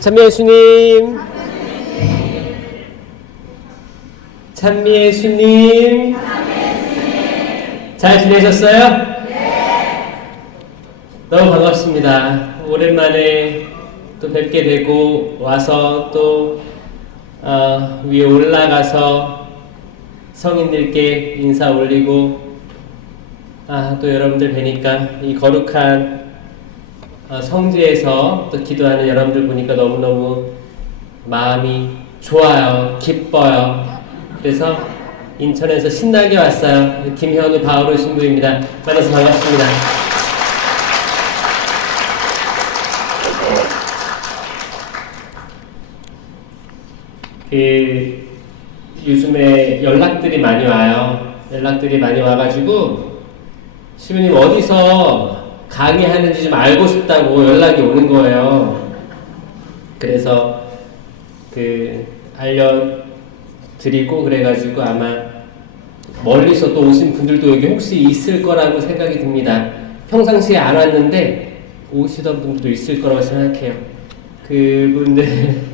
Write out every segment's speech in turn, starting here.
찬미 예수님, 찬미 예수님, 잘 지내셨어요? 네. 너무 반갑습니다. 오랜만에 또 뵙게 되고 와서 또 위에 올라가서 성인들께 인사 올리고 또 여러분들 뵈니까 이 거룩한 성지에서 또 기도하는 여러분들 보니까 너무너무 마음이 좋아요. 기뻐요. 그래서 인천에서 신나게 왔어요. 김현우 바오로 신부입니다. 만나서 반갑습니다. 요즘에 연락들이 많이 와요. 연락들이 많이 와가지고 시부님 어디서 강의하는지 좀 알고 싶다고 연락이 오는 거예요. 그래서 알려드리고 그래가지고 아마 멀리서 또 오신 분들도 여기 혹시 있을 거라고 생각이 듭니다. 평상시에 안 왔는데 오시던 분들도 있을 거라고 생각해요. 그분들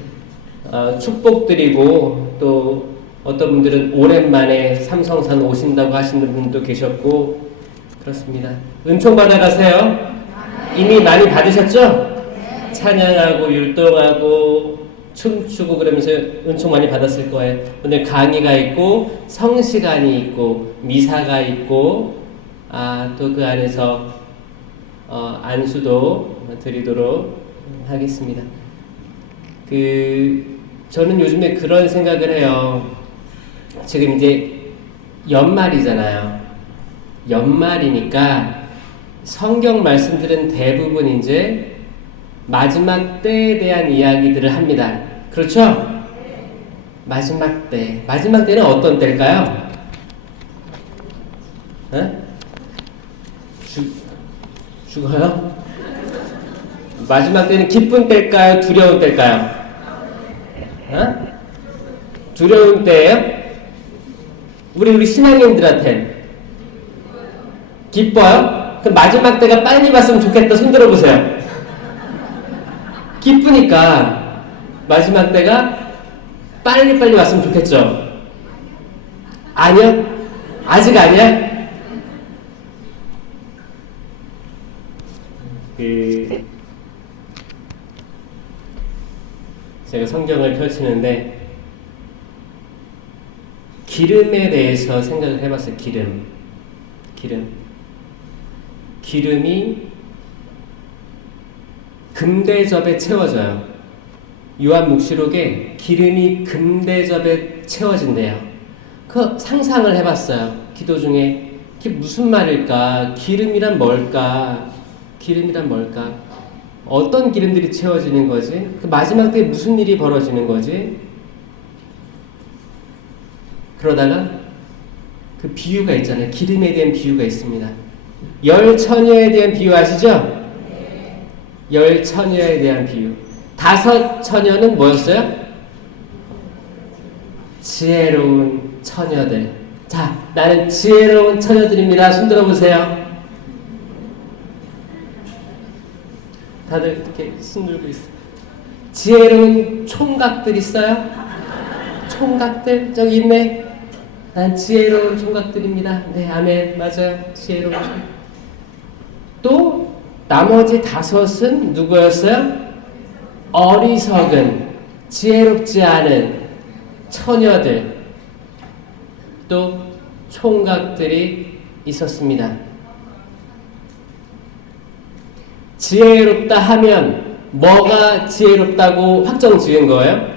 축복드리고 또 어떤 분들은 오랜만에 삼성산 오신다고 하시는 분도 계셨고 그렇습니다. 은총 받아가세요. 이미 많이 받으셨죠? 찬양하고 율동하고 춤추고 그러면서 은총 많이 받았을 거예요. 오늘 강의가 있고 성시간이 있고 미사가 있고 또 그 안에서 안수도 드리도록 하겠습니다. 저는 요즘에 그런 생각을 해요. 지금 이제 연말이잖아요. 연말이니까 성경 말씀들은 대부분 이제 마지막 때에 대한 이야기들을 합니다. 그렇죠? 마지막 때. 마지막 때는 어떤 때일까요? 죽어요? 마지막 때는 기쁜 때일까요? 두려운 때일까요? 두려운 때예요? 우리 신앙인들한테 기뻐요? 그럼 마지막 때가 빨리 왔으면 좋겠다. 손 들어보세요. 기쁘니까 마지막 때가 빨리 왔으면 좋겠죠? 아니요? 아직 아니야? 제가 성경을 펼치는데 기름에 대해서 생각을 해봤어요. 기름이 금대접에 채워져요. 요한묵시록에 기름이 금대접에 채워진대요. 그 상상을 해봤어요. 기도 중에 그게 무슨 말일까? 기름이란 뭘까? 어떤 기름들이 채워지는 거지? 그 마지막 때 무슨 일이 벌어지는 거지? 그러다가 그 비유가 있잖아요. 기름에 대한 비유가 있습니다. 열 처녀에 대한 비유 아시죠? 열 처녀에 대한 비유. 5 처녀는 뭐였어요? 지혜로운 처녀들. 자, 나는 지혜로운 처녀들입니다. 손 들어보세요. 다들 이렇게 손 들고 있어요. 지혜로운 총각들 있어요? 총각들? 저기 있네. 난 지혜로운 총각들입니다. 네, 아멘. 맞아요. 지혜로운 총각. 또 나머지 5은 누구였어요? 어리석은, 지혜롭지 않은 처녀들, 또 총각들이 있었습니다. 지혜롭다 하면 뭐가 지혜롭다고 확정 지은 거예요?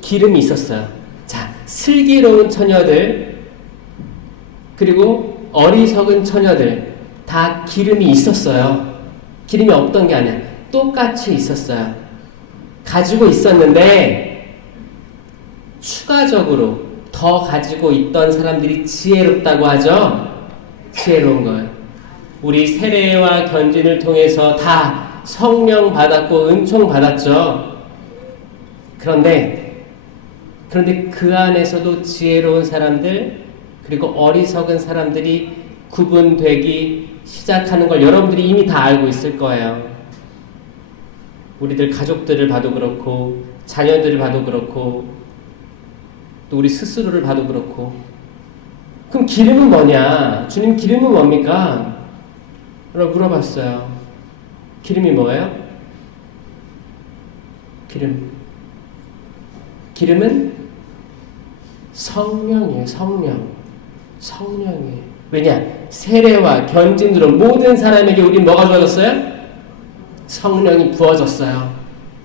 기름이 있었어요. 자, 슬기로운 처녀들 그리고 어리석은 처녀들 다 기름이 있었어요. 기름이 없던 게 아니야. 똑같이 있었어요. 가지고 있었는데 추가적으로 더 가지고 있던 사람들이 지혜롭다고 하죠. 지혜로운 거예요. 우리 세례와 견진을 통해서 다 성령 받았고 은총 받았죠. 그런데 그런데 그 안에서도 지혜로운 사람들, 그리고 어리석은 사람들이 구분되기 시작하는 걸 여러분들이 이미 다 알고 있을 거예요. 우리들 가족들을 봐도 그렇고, 자녀들을 봐도 그렇고, 또 우리 스스로를 봐도 그렇고. 그럼 기름은 뭐냐? 주님, 기름은 뭡니까? 라고 물어봤어요. 기름이 뭐예요? 기름은 성령이에요. 성령이에요. 왜냐? 세례와 견진으로 모든 사람에게 우린 뭐가 주어졌어요? 성령이 부어졌어요.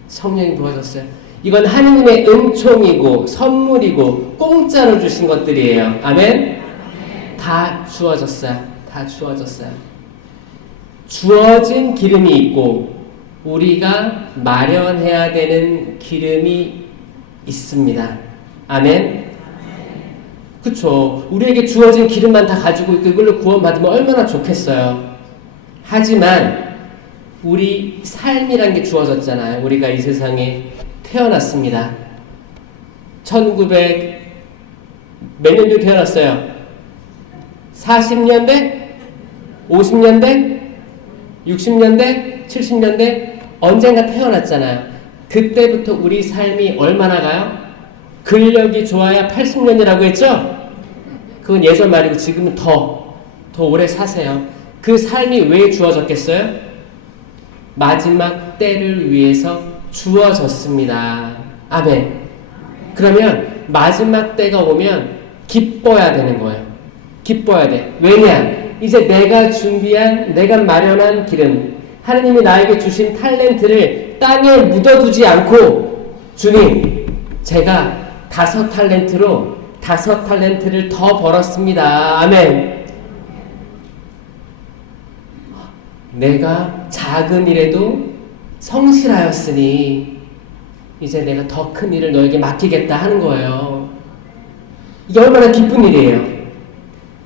성령이 부어졌어요. 이건 하느님의 은총이고 선물이고 공짜로 주신 것들이에요. 아멘? 다 주어졌어요. 다 주어졌어요. 주어진 기름이 있고 우리가 마련해야 되는 기름이 있습니다. 아멘? 그쵸. 우리에게 주어진 기름만 다 가지고 있고 이걸로 구원받으면 얼마나 좋겠어요. 하지만 우리 삶이란 게 주어졌잖아요. 우리가 이 세상에 태어났습니다. 1900 몇 년도에 태어났어요? 40년대? 50년대? 60년대? 70년대? 언젠가 태어났잖아요. 그때부터 우리 삶이 얼마나 가요? 근력이 좋아야 80년이라고 했죠? 그건 예전 말이고 지금은 더 오래 사세요. 그 삶이 왜 주어졌겠어요? 마지막 때를 위해서 주어졌습니다. 아멘. 그러면 마지막 때가 오면 기뻐야 되는 거예요. 기뻐야 돼. 왜냐? 이제 내가 준비한, 내가 마련한 기름, 하느님이 나에게 주신 탤런트를 땅에 묻어두지 않고, 주님, 제가 5 탤런트를 더 벌었습니다. 아멘. 내가 작은 일에도 성실하였으니 이제 내가 더 큰 일을 너에게 맡기겠다 하는 거예요. 이게 얼마나 기쁜 일이에요.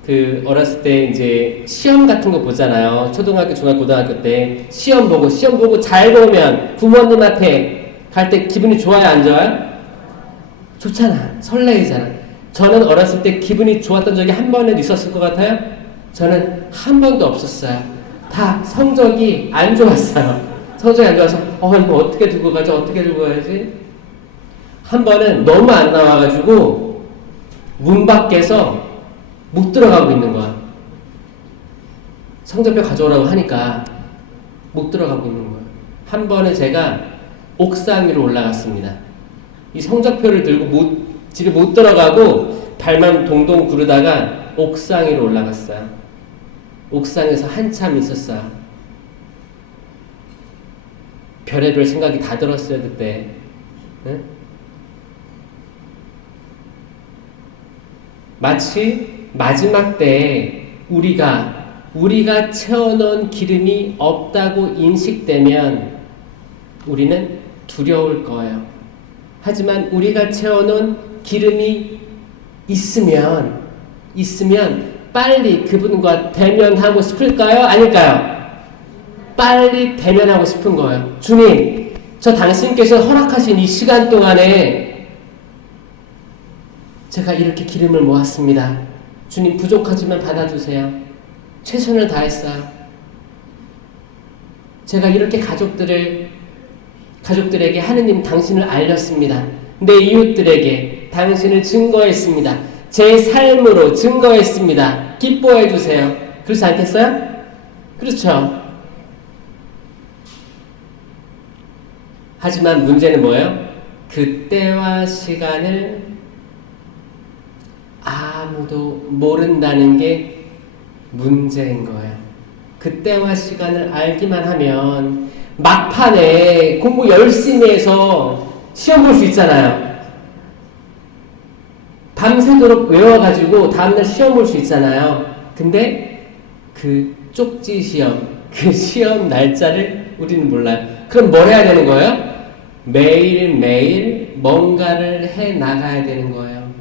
그 어렸을 때 이제 시험 같은 거 보잖아요. 초등학교, 중학교, 고등학교 때 시험 보고 잘 보면 부모님한테 갈 때 기분이 좋아요, 안 좋아요? 좋잖아. 설레이잖아. 저는 어렸을 때 기분이 좋았던 적이 한 번은 있었을 것 같아요? 저는 한 번도 없었어요. 다 성적이 안 좋았어요. 성적이 안 좋아서 이거 어떻게 들고 가지? 어떻게 들고 가야지? 한 번은 너무 안 나와가지고 문 밖에서 못 들어가고 있는 거야. 성적표 가져오라고 하니까 못 들어가고 있는 거야. 한 번은 제가 옥상 위로 올라갔습니다. 이 성적표를 들고 집에 못 들어가고 발만 동동 구르다가 옥상 위로 올라갔어요. 옥상에서 한참 있었어요. 별의별 생각이 다 들었어요, 그때. 응? 마치 마지막 때에 우리가 채워놓은 기름이 없다고 인식되면 우리는 두려울 거예요. 하지만 우리가 채워놓은 기름이 있으면 빨리 그분과 대면하고 싶을까요? 아닐까요? 빨리 대면하고 싶은 거예요. 주님, 저 당신께서 허락하신 이 시간 동안에 제가 이렇게 기름을 모았습니다. 주님, 부족하지만 받아주세요. 최선을 다했어요. 제가 이렇게 가족들에게 하느님 당신을 알렸습니다. 내 이웃들에게 당신을 증거했습니다. 제 삶으로 증거했습니다. 기뻐해 주세요. 그렇지 않겠어요? 그렇죠. 하지만 문제는 뭐예요? 그때와 시간을 아무도 모른다는 게 문제인 거예요. 그때와 시간을 알기만 하면 막판에 공부 열심히 해서 시험 볼 수 있잖아요. 밤새도록 외워가지고 다음날 시험 볼 수 있잖아요. 근데 그 쪽지 시험, 그 시험 날짜를 우리는 몰라요. 그럼 뭘 해야 되는 거예요? 매일매일 뭔가를 해 나가야 되는 거예요.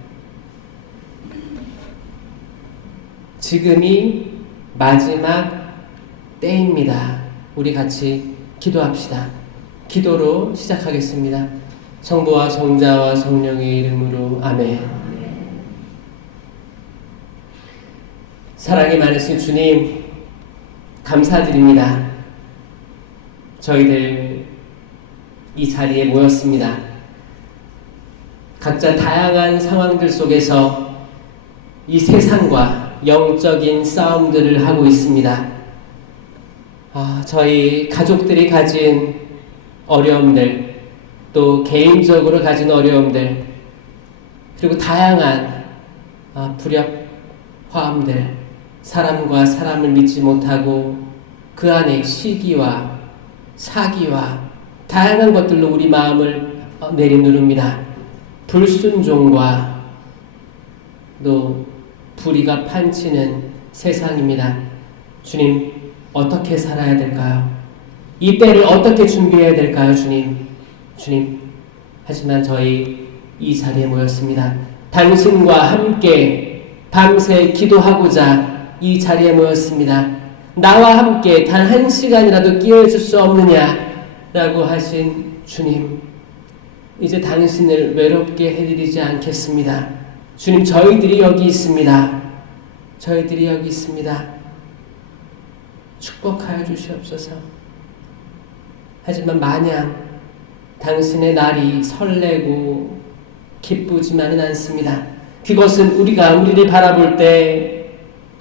지금이 마지막 때입니다. 우리 같이 기도합시다. 기도로 시작하겠습니다. 성부와 성자와 성령의 이름으로 아멘. 사랑이 많으신 주님, 감사드립니다. 저희들 이 자리에 모였습니다. 각자 다양한 상황들 속에서 이 세상과 영적인 싸움들을 하고 있습니다. 저희 가족들이 가진 어려움들, 또 개인적으로 가진 어려움들, 그리고 다양한 불협, 화음들, 사람과 사람을 믿지 못하고 그 안에 시기와 사기와 다양한 것들로 우리 마음을 내리누릅니다. 불순종과 또 불의가 판치는 세상입니다. 주님, 어떻게 살아야 될까요? 이 때를 어떻게 준비해야 될까요, 주님? 주님, 하지만 저희 이 자리에 모였습니다. 당신과 함께 밤새 기도하고자 이 자리에 모였습니다. 나와 함께 단 한 시간이라도 끼워줄 수 없느냐라고 하신 주님, 이제 당신을 외롭게 해드리지 않겠습니다. 주님, 저희들이 여기 있습니다. 저희들이 여기 있습니다. 축복하여 주시옵소서. 하지만 마냥 당신의 날이 설레고 기쁘지만은 않습니다. 그것은 우리가 우리를 바라볼 때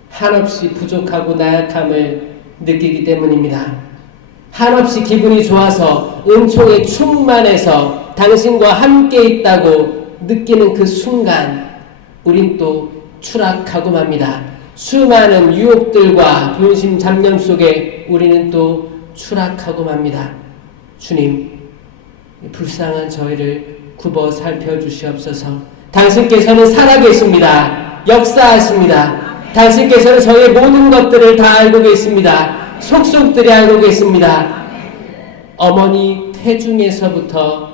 한없이 부족하고 나약함을 느끼기 때문입니다. 한없이 기분이 좋아서 은총에 충만해서 당신과 함께 있다고 느끼는 그 순간 우린 또 추락하고 맙니다. 수많은 유혹들과 분심 잡념 속에 우리는 또 추락하고 맙니다. 주님, 불쌍한 저희를 굽어 살펴주시옵소서. 당신께서는 살아계십니다. 역사하십니다. 당신께서는 저희의 모든 것들을 다 알고 계십니다. 속속들이 알고 계십니다. 어머니 태중에서부터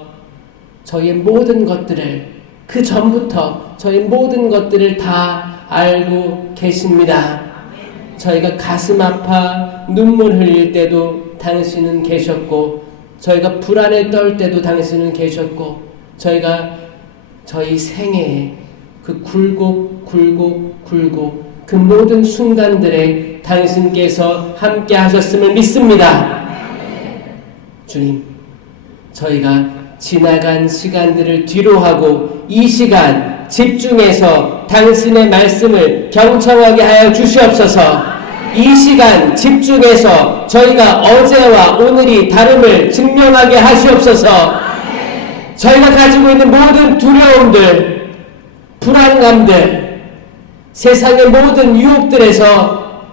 저희의 모든 것들을, 그 전부터 저희의 모든 것들을 다 알고 계십니다. 저희가 가슴 아파 눈물 흘릴 때도 당신은 계셨고, 저희가 불안에 떨 때도 당신은 계셨고, 저희가 저희 생애에 그 굴곡 그 모든 순간들에 당신께서 함께 하셨음을 믿습니다. 주님, 저희가 지나간 시간들을 뒤로하고 이 시간 집중해서 당신의 말씀을 경청하게 하여 주시옵소서. 이 시간 집중해서 저희가 어제와 오늘이 다름을 증명하게 하시옵소서. 저희가 가지고 있는 모든 두려움들, 불안감들, 세상의 모든 유혹들에서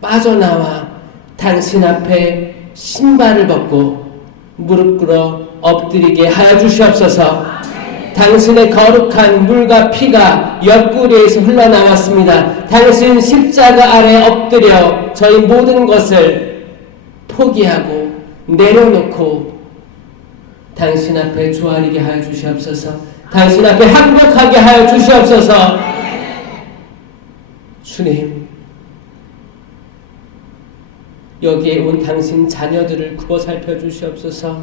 빠져나와 당신 앞에 신발을 벗고 무릎 꿇어 엎드리게 하여 주시옵소서. 당신의 거룩한 물과 피가 옆구리에서 흘러나왔습니다. 당신 십자가 아래 엎드려 저희 모든 것을 포기하고 내려놓고 당신 앞에 조아리게 하여 주시옵소서. 당신 앞에 항복하게 하여 주시옵소서. 주님, 여기에 온 당신 자녀들을 굽어 살펴주시옵소서.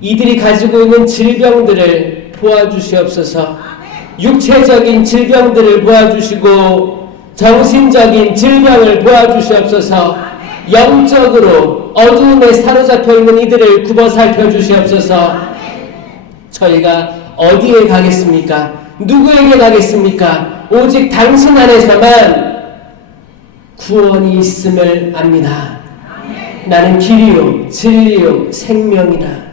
이들이 가지고 있는 질병들을 보아주시옵소서. 육체적인 질병들을 보아주시고 정신적인 질병을 보아주시옵소서. 영적으로 어두움에 사로잡혀 있는 이들을 굽어 살펴주시옵소서. 저희가 어디에 가겠습니까? 누구에게 가겠습니까? 오직 당신 안에서만 구원이 있음을 압니다. 나는 길이요 진리요 생명이라.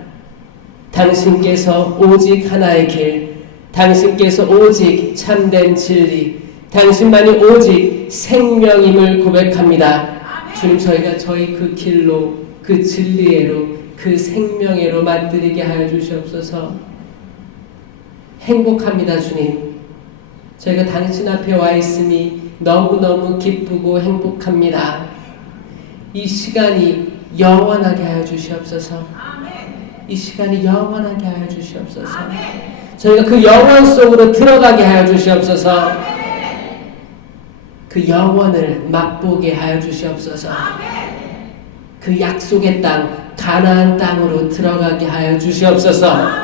당신께서 오직 하나의 길, 당신께서 오직 참된 진리, 당신만이 오직 생명임을 고백합니다. 주님, 저희가 저희 그 길로, 그 진리애로, 그 생명애로 만들게 하여 주시옵소서. 행복합니다. 주님, 저희가 당신 앞에 와 있음이 너무너무 기쁘고 행복합니다. 이 시간이 영원하게 하여 주시옵소서. 이 시간이 영원하게 하여 주시옵소서. 저희가 그 영원 속으로 들어가게 하여 주시옵소서. 그 영원을 맛보게 하여 주시옵소서. 그 약속의 땅, 가나안 땅으로 들어가게 하여 주시옵소서.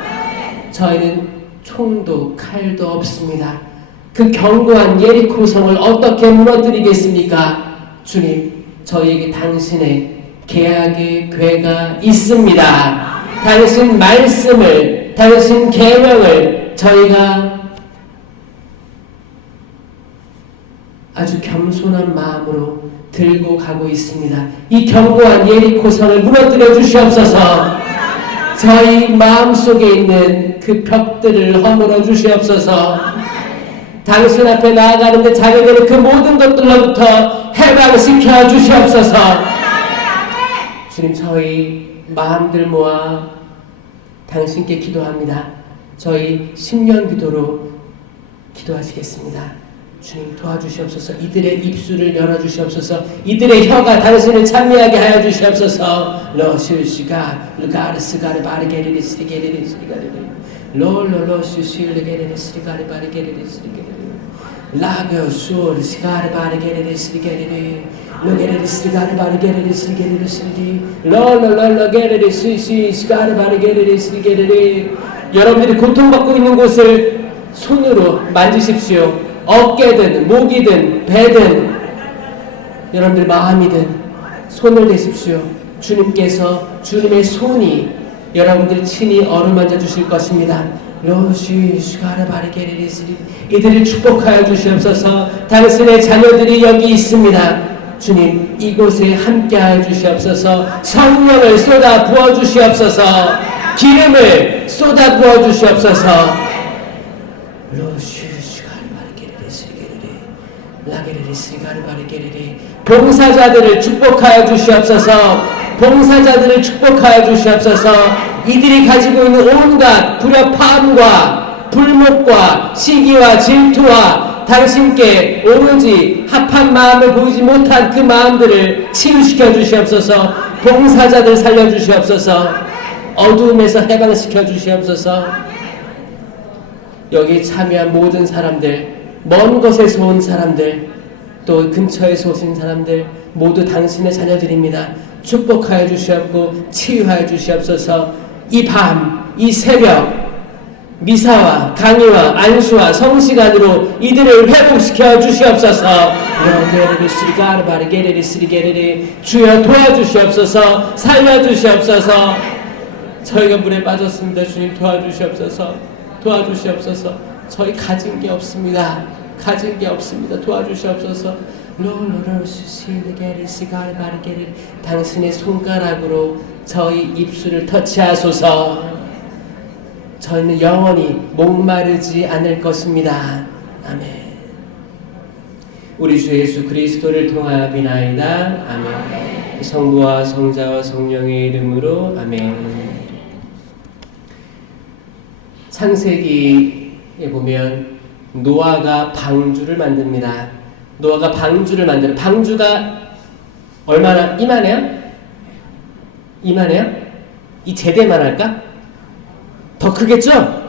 저희는 총도 칼도 없습니다. 그 견고한 예리코 성을 어떻게 무너뜨리겠습니까? 주님, 저희에게 당신의 계약의 궤가 있습니다. 당신 말씀을, 당신 계명을 저희가 아주 겸손한 마음으로 들고 가고 있습니다. 이 견고한 예리코 성을 무너뜨려 주시옵소서. 저희 마음속에 있는 그 벽들을 허물어 주시옵소서. 당신 앞에 나아가는데 자기들의 그 모든 것들로부터 해방시켜 주시옵소서. 주님, 저희 마음들 모아 당신께 기도합니다. 저희 10년 기도로 기도하시겠습니다. 주님, 도와주시옵소서. 이들의 입술을 열어주시옵소서. 이들의 혀가 당신을 찬미하게 하여 주시옵소서. 러시시가 르가르스가르 바르게리리 스리게리리 스리가리리 롤롤로 시실르게리리 스리가리 바르게리리 스리게리리 라그 수르 시가르 바르게리리 스리게리리 로게리리 스리가르 바르게리리 스리게리리 스리기 롤롤롤로게리리 시시 시가르 바르게리리 스리게리리. 여러분들이 고통받고 있는 곳을 손으로 만지십시오. 어깨든 목이든 배든 여러분들 마음이든 손을 대십시오. 주님께서 주님의 손이 여러분들 친히 어루만져 주실 것입니다. 이들을 축복하여 주시옵소서. 당신의 자녀들이 여기 있습니다. 주님, 이곳에 함께하여 주시옵소서. 성령을 쏟아 부어 주시옵소서. 기름을 쏟아 부어 주시옵소서. 봉사자들을 축복하여 주시옵소서. 봉사자들을 축복하여 주시옵소서. 이들이 가지고 있는 온갖 불협화음과 불목과 시기와 질투와 당신께 오로지 합한 마음을 보이지 못한 그 마음들을 치유시켜 주시옵소서. 봉사자들 살려 주시옵소서. 어두움에서 해방시켜 주시옵소서. 여기 참여한 모든 사람들, 먼 곳에서 온 사람들, 또 근처에서 오신 사람들 모두 당신의 자녀들입니다. 축복하여 주시옵고 치유하여 주시옵소서. 이 밤, 이 새벽 미사와 강의와 안수와 성시간으로 이들을 회복시켜 주시옵소서. 주여 도와주시옵소서. 살려주시옵소서. 저희가 물에 빠졌습니다. 주님 도와주시옵소서. 도와주시옵소서. 저희 가진 게 없습니다. 가진 게 없습니다. 도와주시옵소서. 당신의 손가락으로 저희 입술을 터치하소서. 저희는 영원히 목마르지 않을 것입니다. 아멘. 우리 주 예수 그리스도를 통하여 비나이다. 아멘. 성부와 성자와 성령의 이름으로 아멘. 창세기에 보면 노아가 방주를 만듭니다. 노아가 방주를 만들어. 방주가 얼마나 이만해요? 이만해요? 이 제대만 할까? 더 크겠죠?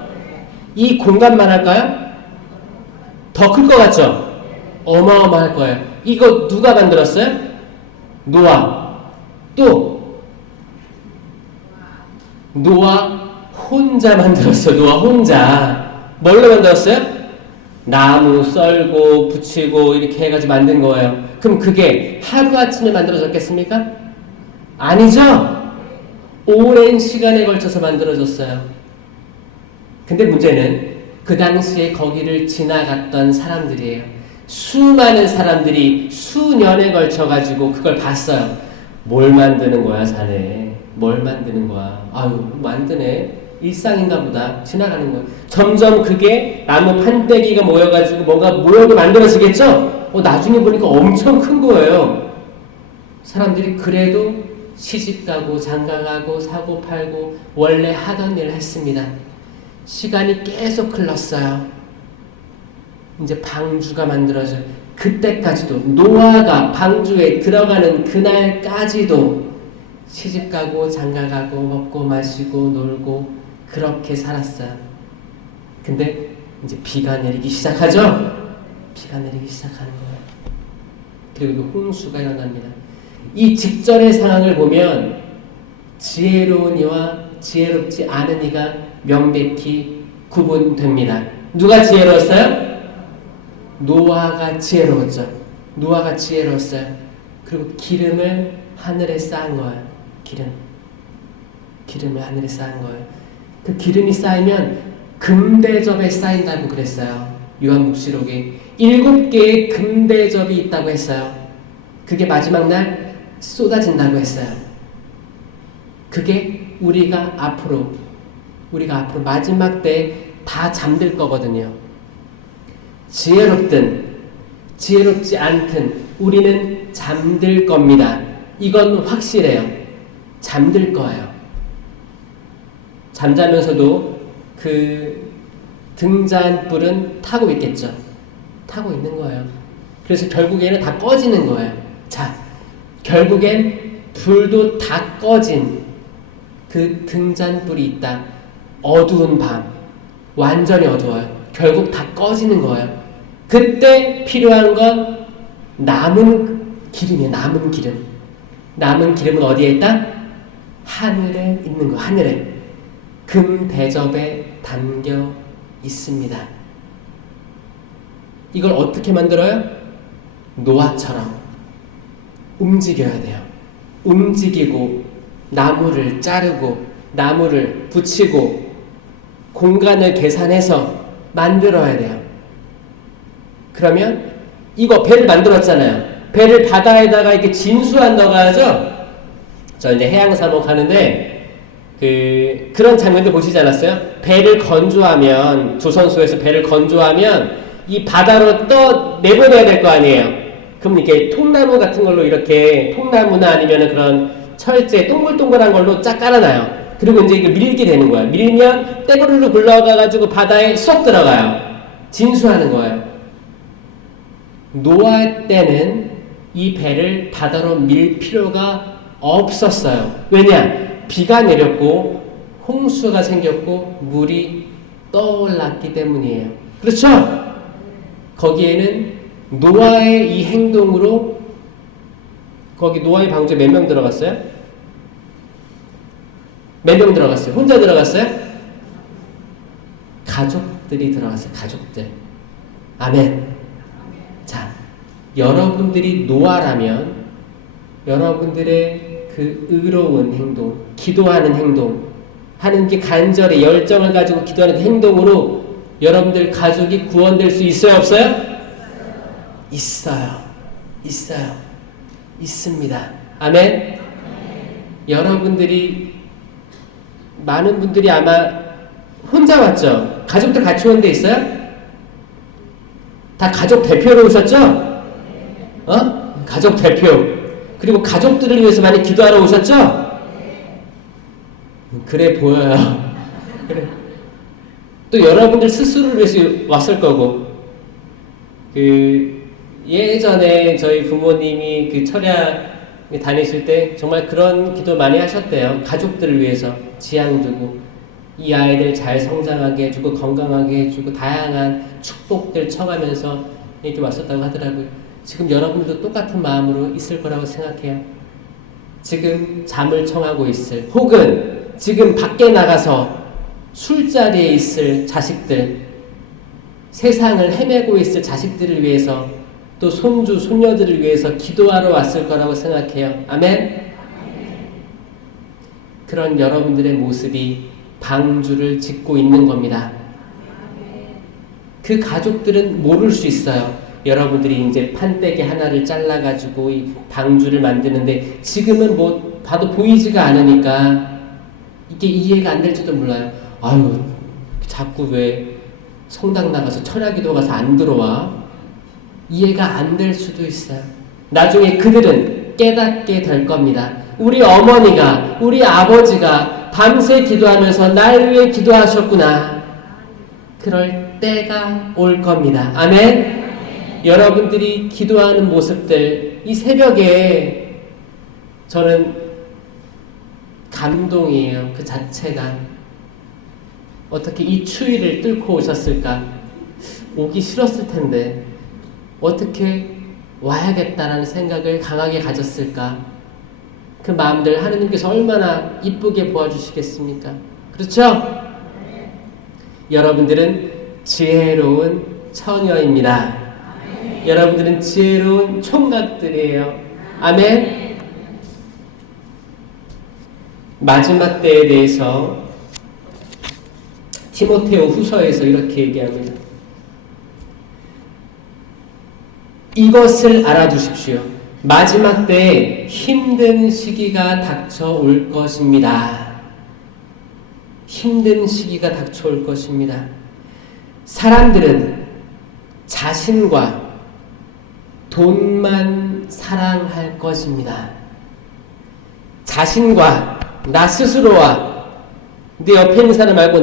이 공간만 할까요? 더 클 것 같죠? 어마어마할 거예요. 이거 누가 만들었어요? 노아. 또 노아 혼자 만들었어요. 노아 혼자. 뭘로 만들었어요? 나무 썰고 붙이고 이렇게 해가지고 만든 거예요. 그럼 그게 하루아침에 만들어졌겠습니까? 아니죠? 오랜 시간에 걸쳐서 만들어졌어요. 근데 문제는 그 당시에 거기를 지나갔던 사람들이에요. 수많은 사람들이 수년에 걸쳐가지고 그걸 봤어요. 뭘 만드는 거야 자네? 뭘 만드는 거야? 아유 만드네. 일상인가 보다. 지나가는 거예요. 점점 그게 나무 판때기가 모여가지고 뭔가 모여도 만들어지겠죠? 나중에 보니까 엄청 큰 거예요. 사람들이 그래도 시집가고 장가가고 사고 팔고 원래 하던 일을 했습니다. 시간이 계속 흘렀어요. 이제 방주가 만들어져요. 그때까지도 노아가 방주에 들어가는 그날까지도 시집가고 장가가고 먹고 마시고 놀고 그렇게 살았어요. 근데 이제 비가 내리기 시작하죠? 비가 내리기 시작하는 거예요. 그리고 홍수가 일어납니다. 이 직전의 상황을 보면 지혜로운 이와 지혜롭지 않은 이가 명백히 구분됩니다. 누가 지혜로웠어요? 노아가 지혜로웠죠. 노아가 지혜로웠어요. 그리고 기름을 하늘에 쌓은 거예요. 기름을 하늘에 쌓은 거예요. 그 기름이 쌓이면 금대접에 쌓인다고 그랬어요. 요한묵시록에 7개의 금대접이 있다고 했어요. 그게 마지막 날 쏟아진다고 했어요. 그게 우리가 앞으로 마지막 때 다 잠들 거거든요. 지혜롭든 지혜롭지 않든 우리는 잠들 겁니다. 이건 확실해요. 잠들 거예요. 잠자면서도 그 등잔 불은 타고 있겠죠. 타고 있는 거예요. 그래서 결국에는 다 꺼지는 거예요. 자, 결국엔 불도 다 꺼진 그 등잔 불이 있다. 어두운 밤, 완전히 어두워요. 결국 다 꺼지는 거예요. 그때 필요한 건 남은 기름이에요. 남은 기름은 어디에 있다? 하늘에 있는 거. 하늘에 금 대접에 담겨 있습니다. 이걸 어떻게 만들어요? 노아처럼 움직여야 돼요. 움직이고 나무를 자르고 나무를 붙이고 공간을 계산해서 만들어야 돼요. 그러면 이거 배를 만들었잖아요. 배를 바다에다가 이렇게 진수한 넣어가야죠. 저 이제 해양사목 하는데 그런 장면들 보시지 않았어요? 배를 건조하면 조선소에서 배를 건조하면 이 바다로 떠 내보내야 될 거 아니에요. 그럼 이렇게 통나무 같은 걸로 이렇게 통나무나 아니면 그런 철제 동글동글한 걸로 쫙 깔아놔요. 그리고 이제 이거 밀게 되는 거예요. 밀면 떼구르르 굴러가가지고 바다에 쏙 들어가요. 진수하는 거예요. 노아 때는 이 배를 바다로 밀 필요가 없었어요. 왜냐? 비가 내렸고 홍수가 생겼고 물이 떠올랐기 때문이에요. 그렇죠? 거기에는 노아의 이 행동으로 거기 노아의 방주에 몇 명 들어갔어요? 몇 명 들어갔어요? 혼자 들어갔어요? 가족들이 들어갔어요. 가족들. 아멘. 자, 여러분들이 노아라면 여러분들의 그 의로운 행동, 기도하는 행동, 하나님께 간절히 열정을 가지고 기도하는 그 행동으로 여러분들 가족이 구원될 수 있어요? 없어요? 있어요. 있습니다. 아멘. 여러분들이 많은 분들이 아마 혼자 왔죠? 가족들 같이 온 데 있어요? 다 가족 대표로 오셨죠? 가족 대표. 그리고 가족들을 위해서 많이 기도하러 오셨죠? 그래 보여요. 그래. 또 여러분들 스스로를 위해서 왔을 거고. 예전에 저희 부모님이 그 철야 다니실 때 정말 그런 기도 많이 하셨대요. 가족들을 위해서 지향 두고 이 아이들 잘 성장하게 해주고 건강하게 해주고 다양한 축복들 청하면서 이렇게 왔었다고 하더라고요. 지금 여러분들도 똑같은 마음으로 있을 거라고 생각해요. 지금 잠을 청하고 있을 혹은 지금 밖에 나가서 술자리에 있을 자식들, 세상을 헤매고 있을 자식들을 위해서 또 손주, 손녀들을 위해서 기도하러 왔을 거라고 생각해요. 아멘? 그런 여러분들의 모습이 방주를 짓고 있는 겁니다. 그 가족들은 모를 수 있어요. 여러분들이 이제 판때기 하나를 잘라가지고 이 방주를 만드는데 지금은 뭐 봐도 보이지가 않으니까 이게 이해가 안 될지도 몰라요. 아유, 자꾸 왜 성당 나가서 철야기도 가서 안 들어와? 이해가 안 될 수도 있어요. 나중에 그들은 깨닫게 될 겁니다. 우리 어머니가, 우리 아버지가 밤새 기도하면서 날 위해 기도하셨구나. 그럴 때가 올 겁니다. 아멘? 여러분들이 기도하는 모습들, 이 새벽에 저는 감동이에요. 그 자체가. 어떻게 이 추위를 뚫고 오셨을까? 오기 싫었을 텐데 어떻게 와야겠다라는 생각을 강하게 가졌을까? 그 마음들 하느님께서 얼마나 이쁘게 보아주시겠습니까? 그렇죠? 여러분들은 지혜로운 처녀입니다. 여러분들은 지혜로운 총각들이에요. 아멘. 마지막 때에 대해서 디모데오 후서에서 이렇게 얘기합니다. 이것을 알아두십시오. 마지막 때에 힘든 시기가 닥쳐올 것입니다. 힘든 시기가 닥쳐올 것입니다. 사람들은 자신과 돈만 사랑할 것입니다. 자신과 나 스스로와 내 옆에 있는 사람 말고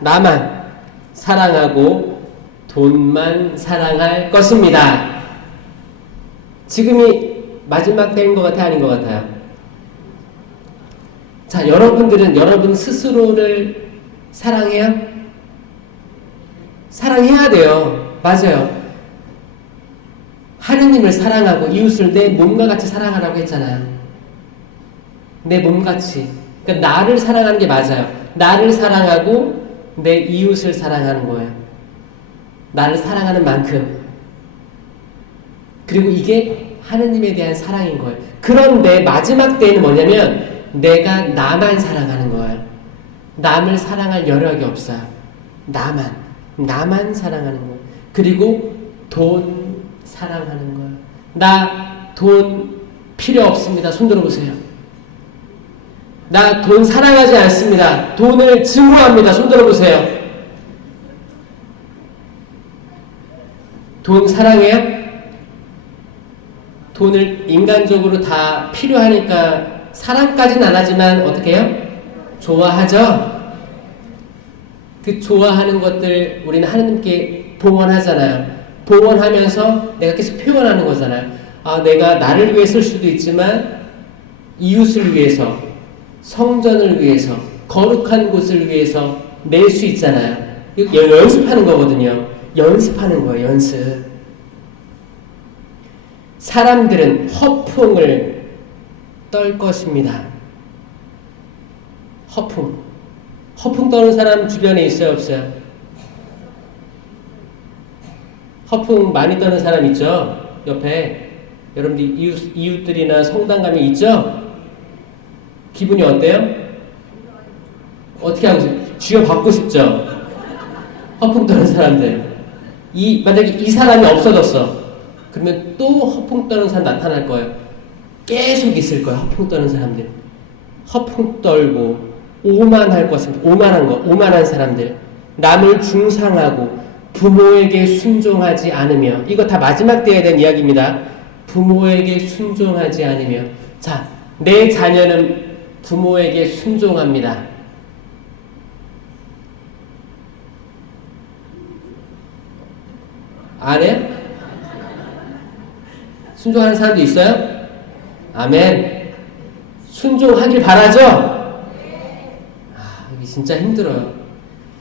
나만 사랑하고 돈만 사랑할 것입니다. 지금이 마지막 때인 것 같아요? 아닌 것 같아요? 자, 여러분들은 여러분 스스로를 사랑해요? 사랑해야 돼요. 맞아요. 하느님을 사랑하고 이웃을 내 몸과 같이 사랑하라고 했잖아요. 내 몸같이. 그러니까 나를 사랑하는 게 맞아요. 나를 사랑하고 내 이웃을 사랑하는 거예요. 나를 사랑하는 만큼. 그리고 이게 하느님에 대한 사랑인 거예요. 그런데 마지막 때에는 뭐냐면 내가 나만 사랑하는 거예요. 남을 사랑할 여력이 없어요. 나만 사랑하는 거예요. 그리고 돈 사랑하는 거예요. 나 돈 필요 없습니다. 손 들어보세요. 나 돈 사랑하지 않습니다. 돈을 증오합니다. 손 들어보세요. 돈 사랑해요? 돈을 인간적으로 다 필요하니까 사랑까지는 안 하지만 어떻게 해요? 좋아하죠? 그 좋아하는 것들 우리는 하느님께 봉헌하잖아요. 봉헌하면서 내가 계속 표현하는 거잖아요. 내가 나를 위해 쓸 수도 있지만 이웃을 위해서, 성전을 위해서, 거룩한 곳을 위해서 낼 수 있잖아요. 이거 연습하는 거거든요. 연습하는 거예요. 연습. 사람들은 허풍을 떨 것입니다. 허풍 떠는 사람 주변에 있어요? 없어요? 허풍 많이 떠는 사람 있죠? 옆에 여러분들 이웃들이나 성당 가면 있죠? 기분이 어때요? 어떻게 하고 싶어요? 쥐어받고 싶죠? 허풍 떠는 사람들. 만약에 이 사람이 없어졌어. 그러면 또 허풍 떠는 사람 나타날 거예요. 계속 있을 거예요. 허풍 떠는 사람들. 허풍 떨고 오만할 것입니다. 오만한 사람들. 남을 중상하고 부모에게 순종하지 않으며, 이거 다 마지막 때에 대한 이야기입니다. 부모에게 순종하지 않으며. 자, 내 자녀는 부모에게 순종합니다. 안 해요? 순종하는 사람도 있어요? 아멘. 순종하길 바라죠? 이게 진짜 힘들어요.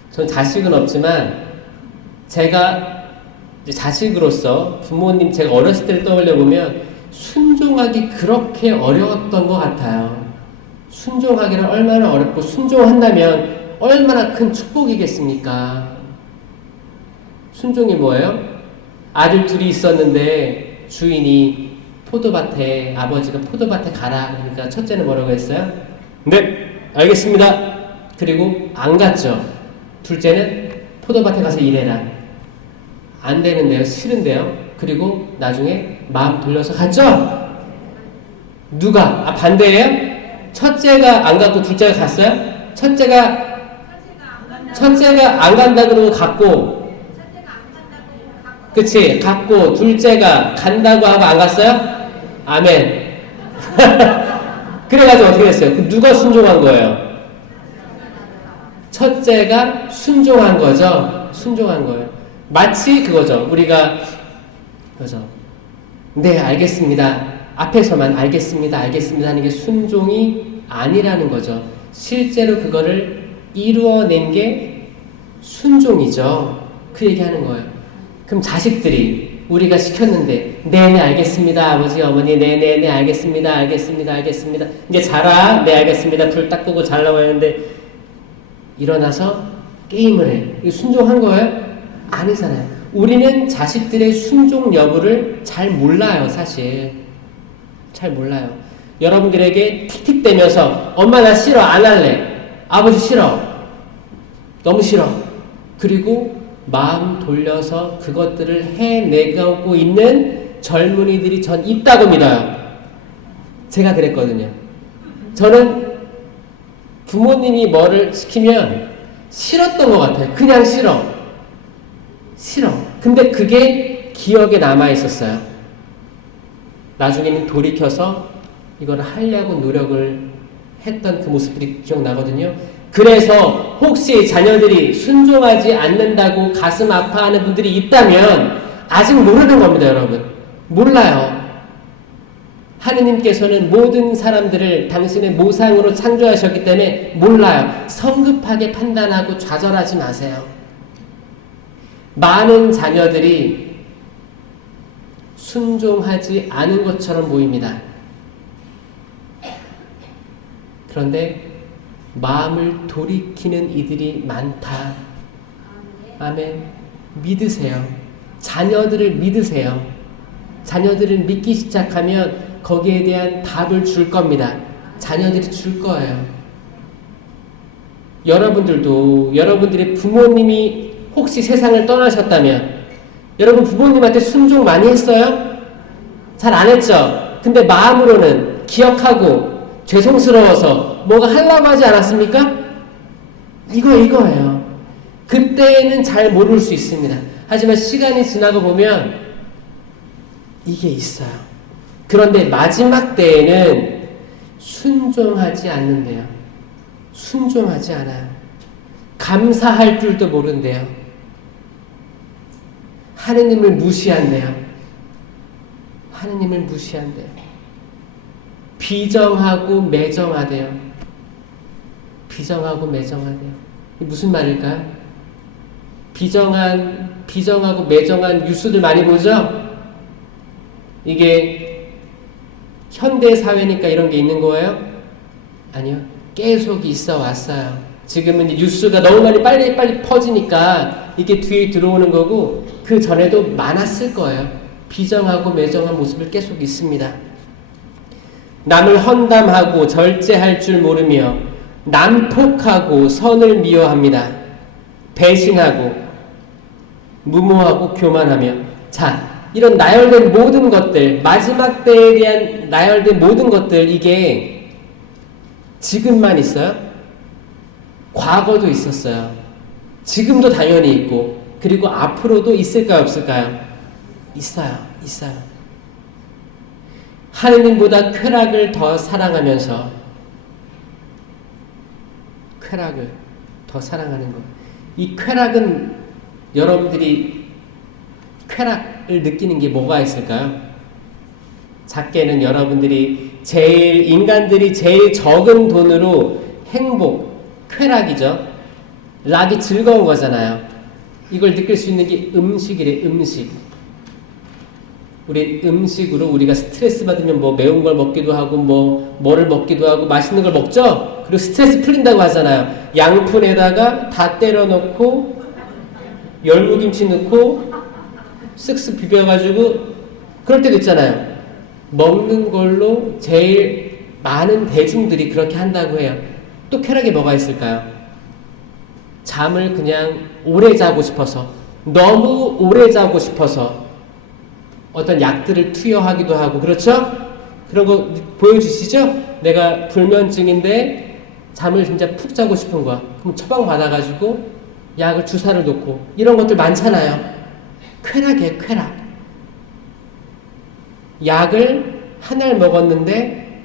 전 자식은 없지만 제가 이제 자식으로서 부모님 제가 어렸을 때를 떠올려 보면 순종하기 그렇게 어려웠던 것 같아요. 순종하기는 얼마나 어렵고 순종한다면 얼마나 큰 축복이겠습니까? 순종이 뭐예요? 아들 둘이 있었는데 주인이 아버지가 포도밭에 가라 그러니까 첫째는 뭐라고 했어요? 네, 알겠습니다. 그리고 안 갔죠. 둘째는 포도밭에 가서 일해라. 안 되는데요. 싫은데요. 그리고 나중에 마음 돌려서 갔죠? 누가? 반대예요? 첫째가 안 갔고 둘째가 갔어요? 첫째가 안 간다 그러고 갔고, 그치? 갔고, 둘째가 간다고 하고 안 갔어요? 아멘. 그래가지고 어떻게 됐어요? 누가 순종한 거예요? 첫째가 순종한 거죠? 순종한 거예요. 마치 그거죠. 우리가, 그죠? 네, 알겠습니다. 앞에서만 알겠습니다 하는 게 순종이 아니라는 거죠. 실제로 그거를 이루어낸 게 순종이죠. 그 얘기 하는 거예요. 그럼 자식들이 우리가 시켰는데 네네 알겠습니다 아버지 어머니 네네네 알겠습니다 이제 자라 네 알겠습니다 불 딱 끄고 자라고 하는데 일어나서 게임을 해. 이거 순종한 거예요? 아니잖아요. 우리는 자식들의 순종 여부를 잘 몰라요, 사실. 잘 몰라요. 여러분들에게 틱틱대면서 엄마 나 싫어, 안 할래. 아버지 싫어. 너무 싫어. 그리고 마음 돌려서 그것들을 해내가고 있는 젊은이들이 전 있다고 믿어요. 제가 그랬거든요. 저는 부모님이 뭐를 시키면 싫었던 것 같아요. 그냥 싫어. 싫어. 근데 그게 기억에 남아있었어요. 나중에는 돌이켜서 이걸 하려고 노력을 했던 그 모습들이 기억나거든요. 그래서 혹시 자녀들이 순종하지 않는다고 가슴 아파하는 분들이 있다면 아직 모르는 겁니다, 여러분. 몰라요. 하느님께서는 모든 사람들을 당신의 모상으로 창조하셨기 때문에 몰라요. 성급하게 판단하고 좌절하지 마세요. 많은 자녀들이 순종하지 않은 것처럼 보입니다. 그런데 마음을 돌이키는 이들이 많다. 아멘. 믿으세요. 자녀들을 믿으세요. 자녀들을 믿기 시작하면 거기에 대한 답을 줄 겁니다. 자녀들이 줄 거예요. 여러분들도 여러분들의 부모님이 혹시 세상을 떠나셨다면 여러분 부모님한테 순종 많이 했어요? 잘 안 했죠? 근데 마음으로는 기억하고 죄송스러워서 뭐가 하려고 하지 않았습니까? 이거예요. 그때는 잘 모를 수 있습니다. 하지만 시간이 지나고 보면 이게 있어요. 그런데 마지막 때에는 순종하지 않는데요. 순종하지 않아요. 감사할 줄도 모른대요. 하느님을 무시한대요. 하느님을 무시한대요. 비정하고 매정하대요. 비정하고 매정하대요. 이게 무슨 말일까요? 비정하고 매정한 뉴스들 많이 보죠? 이게 현대 사회니까 이런 게 있는 거예요? 아니요. 계속 있어 왔어요. 지금은 이제 뉴스가 너무 많이 빨리 퍼지니까 이게 뒤에 들어오는 거고 그 전에도 많았을 거예요. 비정하고 매정한 모습을 계속 있습니다. 남을 헌담하고 절제할 줄 모르며 난폭하고 선을 미워합니다. 배신하고 무모하고 교만하며 자 이런 나열된 모든 것들 마지막 때에 대한 나열된 모든 것들 이게 지금만 있어요? 과거도 있었어요. 지금도 당연히 있고 그리고 앞으로도 있을까요 없을까요? 있어요. 하느님보다 쾌락을 더 사랑하면서 쾌락을 더 사랑하는 것. 이 쾌락은 여러분들이 쾌락을 느끼는 게 뭐가 있을까요? 작게는 여러분들이 인간들이 제일 적은 돈으로 행복, 쾌락이죠. 락이 즐거운 거잖아요. 이걸 느낄 수 있는 게 음식이래, 음식. 우리 음식으로 우리가 스트레스 받으면 뭐 매운 걸 먹기도 하고 뭐를 먹기도 하고 맛있는 걸 먹죠? 그리고 스트레스 풀린다고 하잖아요. 양푼에다가 다 때려 넣고 열무김치 넣고 쓱쓱 비벼가지고 그럴 때도 있잖아요. 먹는 걸로 제일 많은 대중들이 그렇게 한다고 해요. 또 쾌락이 뭐가 있을까요? 잠을 그냥 오래 자고 싶어서 너무 오래 자고 싶어서 어떤 약들을 투여하기도 하고 그렇죠? 그런 거 보여주시죠? 내가 불면증인데 잠을 진짜 푹 자고 싶은 거야. 그럼 처방 받아가지고 약을 주사를 놓고 이런 것들 많잖아요. 쾌락이에요, 쾌락. 약을 한 알 먹었는데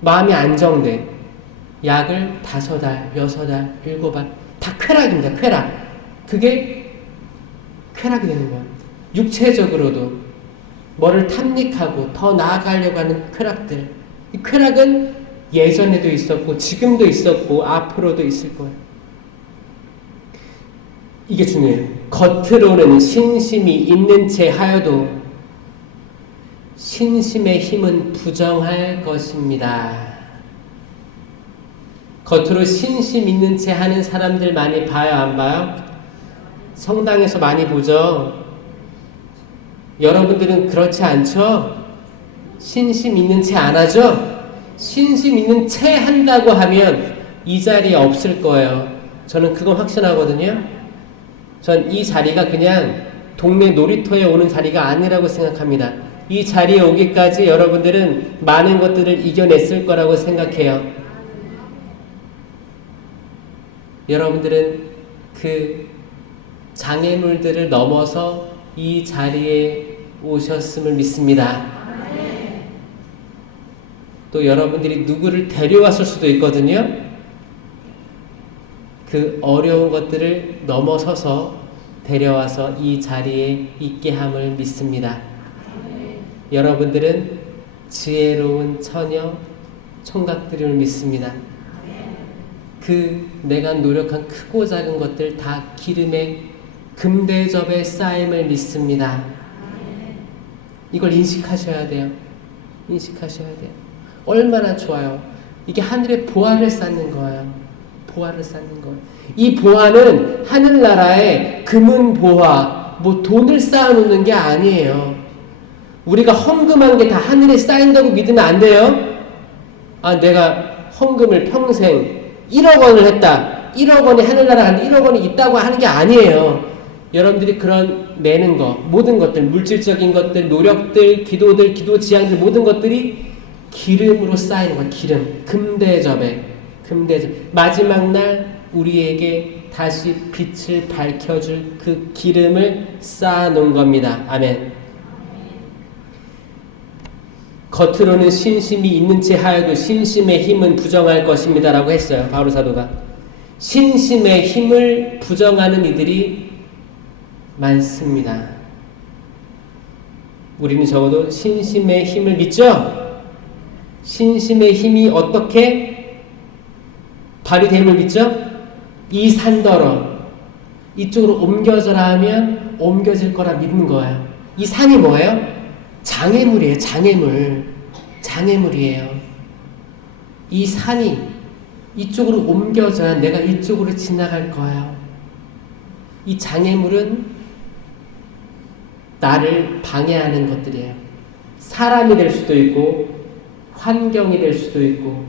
마음이 안정돼. 약을 5알, 6알, 7알 다 쾌락입니다. 쾌락. 그게 쾌락이 되는 거야. 육체적으로도 뭐를 탐닉하고 더 나아가려고 하는 쾌락들. 이 쾌락은 예전에도 있었고 지금도 있었고 앞으로도 있을 거예요. 이게 중요해요. 겉으로는 신심이 있는 채 하여도 신심의 힘은 부정할 것입니다. 겉으로 신심 있는 채 하는 사람들 많이 봐요, 안 봐요? 성당에서 많이 보죠? 여러분들은 그렇지 않죠? 신심 있는 채 안 하죠? 신심 있는 채 한다고 하면 이 자리에 없을 거예요. 저는 그건 확신하거든요. 전 이 자리가 그냥 동네 놀이터에 오는 자리가 아니라고 생각합니다. 이 자리에 오기까지 여러분들은 많은 것들을 이겨냈을 거라고 생각해요. 여러분들은 그 장애물들을 넘어서 이 자리에 오셨음을 믿습니다. 또 여러분들이 누구를 데려왔을 수도 있거든요. 그 어려운 것들을 넘어서서 데려와서 이 자리에 있게 함을 믿습니다. 여러분들은 지혜로운 처녀, 총각들을 믿습니다. 그 내가 노력한 크고 작은 것들 다 기름의 금대접에 쌓임을 믿습니다. 이걸 인식하셔야 돼요. 인식하셔야 돼요. 얼마나 좋아요. 이게 하늘의 보화를 쌓는 거예요. 보화를 쌓는 거예요. 이 보화는 하늘나라의 금은 보화, 뭐 돈을 쌓아놓는 게 아니에요. 우리가 헌금한 게 다 하늘에 쌓인다고 믿으면 안 돼요. 아, 내가 헌금을 평생 1억 원을 했다. 1억 원이 하늘나라 가는데 1억 원이 있다고 하는 게 아니에요. 여러분들이 그런 내는 거, 모든 것들, 물질적인 것들, 노력들, 기도들, 기도 지향들, 모든 것들이 기름으로 쌓이는 거야. 기름. 금대접에. 금대접. 마지막 날 우리에게 다시 빛을 밝혀줄 그 기름을 쌓아놓은 겁니다. 아멘. 겉으로는 신심이 있는 채 하여도 신심의 힘은 부정할 것입니다. 라고 했어요. 바울 사도가. 신심의 힘을 부정하는 이들이 많습니다. 우리는 적어도 신심의 힘을 믿죠? 신심의 힘이 어떻게 발휘됨을 믿죠? 이 산더러 이쪽으로 옮겨져라 하면 옮겨질 거라 믿는 거예요. 이 산이 뭐예요? 장애물이에요. 장애물. 장애물이에요. 이 산이 이쪽으로 옮겨져야 내가 이쪽으로 지나갈 거예요. 이 장애물은 나를 방해하는 것들이에요. 사람이 될 수도 있고 환경이 될 수도 있고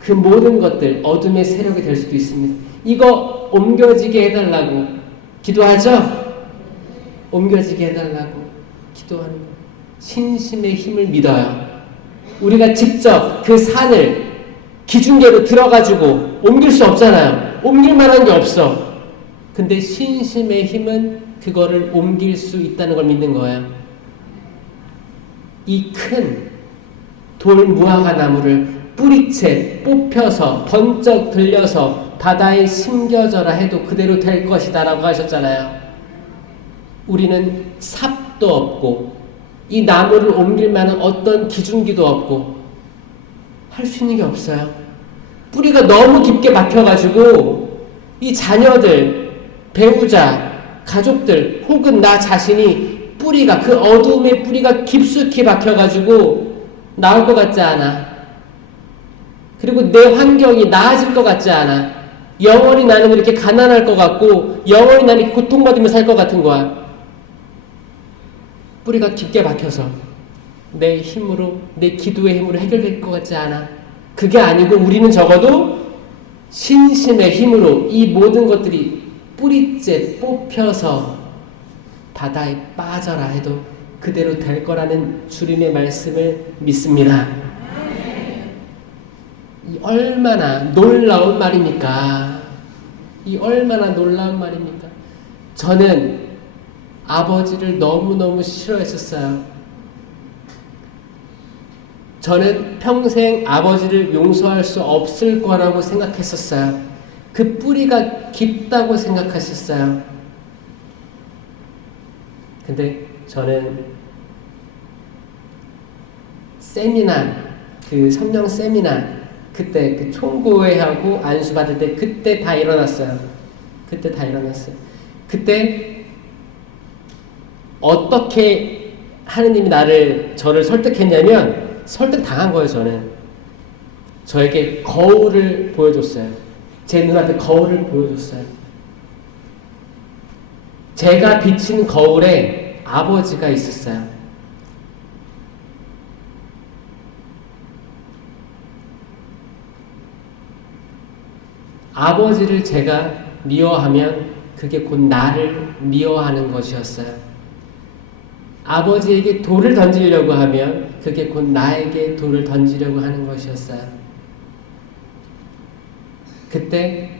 그 모든 것들 어둠의 세력이 될 수도 있습니다. 이거 옮겨지게 해달라고 기도하죠? 옮겨지게 해달라고 기도하는 거예요. 신심의 힘을 믿어요. 우리가 직접 그 산을 기중계로 들어가지고 옮길 수 없잖아요. 옮길 만한 게 없어. 근데 신심의 힘은 그거를 옮길 수 있다는 걸 믿는 거예요. 이 큰 돌 무화과 나무를 뿌리채 뽑혀서 번쩍 들려서 바다에 심겨져라 해도 그대로 될 것이다 라고 하셨잖아요. 우리는 삽도 없고 이 나무를 옮길 만한 어떤 기중기도 없고 할 수 있는 게 없어요. 뿌리가 너무 깊게 박혀가지고 이 자녀들, 배우자, 가족들 혹은 나 자신이 뿌리가 그 어둠의 뿌리가 깊숙이 박혀가지고 나올 것 같지 않아. 그리고 내 환경이 나아질 것 같지 않아. 영원히 나는 이렇게 가난할 것 같고 영원히 나는 이렇게 고통받으며 살 것 같은 거야. 뿌리가 깊게 박혀서 내 힘으로, 내 기도의 힘으로 해결될 것 같지 않아. 그게 아니고 우리는 적어도 신심의 힘으로 이 모든 것들이 뿌리째 뽑혀서 바다에 빠져라 해도 그대로 될 거라는 주님의 말씀을 믿습니다. 이 얼마나 놀라운 말입니까? 이 얼마나 놀라운 말입니까? 저는 아버지를 너무너무 싫어했었어요. 저는 평생 아버지를 용서할 수 없을 거라고 생각했었어요. 그 뿌리가 깊다고 생각했었어요. 근데 저는 세미나, 그 성령 세미나, 그때 그 총고회하고 안수 받을 때 그때 다 일어났어요. 그때 다 일어났어요. 그때 어떻게 하느님이 저를 설득했냐면 설득 당한 거예요. 저는 저에게 거울을 보여줬어요. 제 눈앞에 거울을 보여줬어요. 제가 비친 거울에 아버지가 있었어요. 아버지를 제가 미워하면 그게 곧 나를 미워하는 것이었어요. 아버지에게 돌을 던지려고 하면 그게 곧 나에게 돌을 던지려고 하는 것이었어요. 그때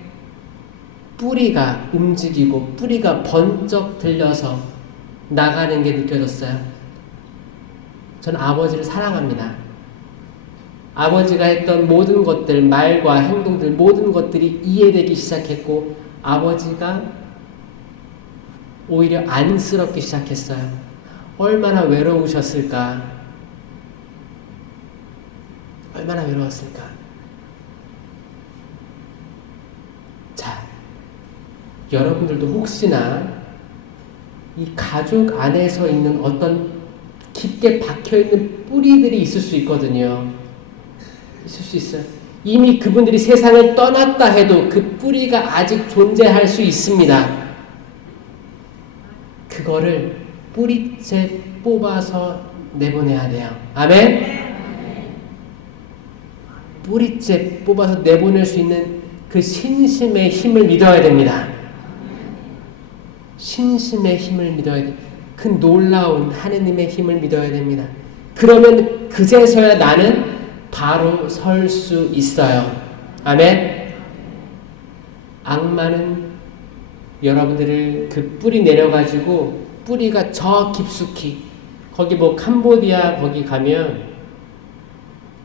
뿌리가 움직이고 뿌리가 번쩍 들려서 나가는 게 느껴졌어요. 저는 아버지를 사랑합니다. 아버지가 했던 모든 것들, 말과 행동들, 모든 것들이 이해되기 시작했고 아버지가 오히려 안쓰럽기 시작했어요. 얼마나 외로우셨을까? 얼마나 외로웠을까? 자, 여러분들도 혹시나 이 가족 안에서 있는 어떤 깊게 박혀있는 뿌리들이 있을 수 있거든요. 있을 수 있어요. 이미 그분들이 세상을 떠났다 해도 그 뿌리가 아직 존재할 수 있습니다. 그거를 뿌리째 뽑아서 내보내야 돼요. 아멘? 뿌리째 뽑아서 내보낼 수 있는 그 신심의 힘을 믿어야 됩니다. 신심의 힘을 믿어야 돼. 그 놀라운 하느님의 힘을 믿어야 됩니다. 그러면 그제서야 나는 바로 설 수 있어요. 아멘? 악마는 여러분들을 그 뿌리 내려가지고 뿌리가 저 깊숙이 거기 뭐 캄보디아 거기 가면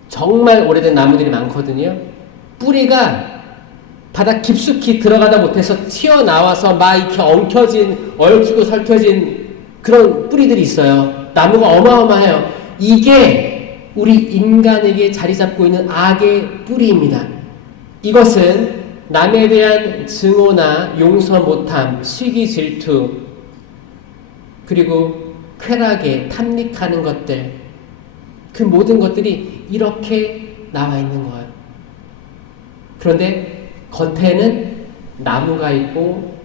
정말 오래된 나무들이 많거든요. 뿌리가 바닥 깊숙이 들어가다 못해서 튀어나와서 막 이렇게 엉켜진 얽히고 설켜진 그런 뿌리들이 있어요. 나무가 어마어마해요. 이게 우리 인간에게 자리 잡고 있는 악의 뿌리입니다. 이것은 남에 대한 증오나 용서 못함, 시기 질투, 그리고 쾌락에 탐닉하는 것들, 그 모든 것들이 이렇게 나와 있는 거예요. 그런데 겉에는 나무가 있고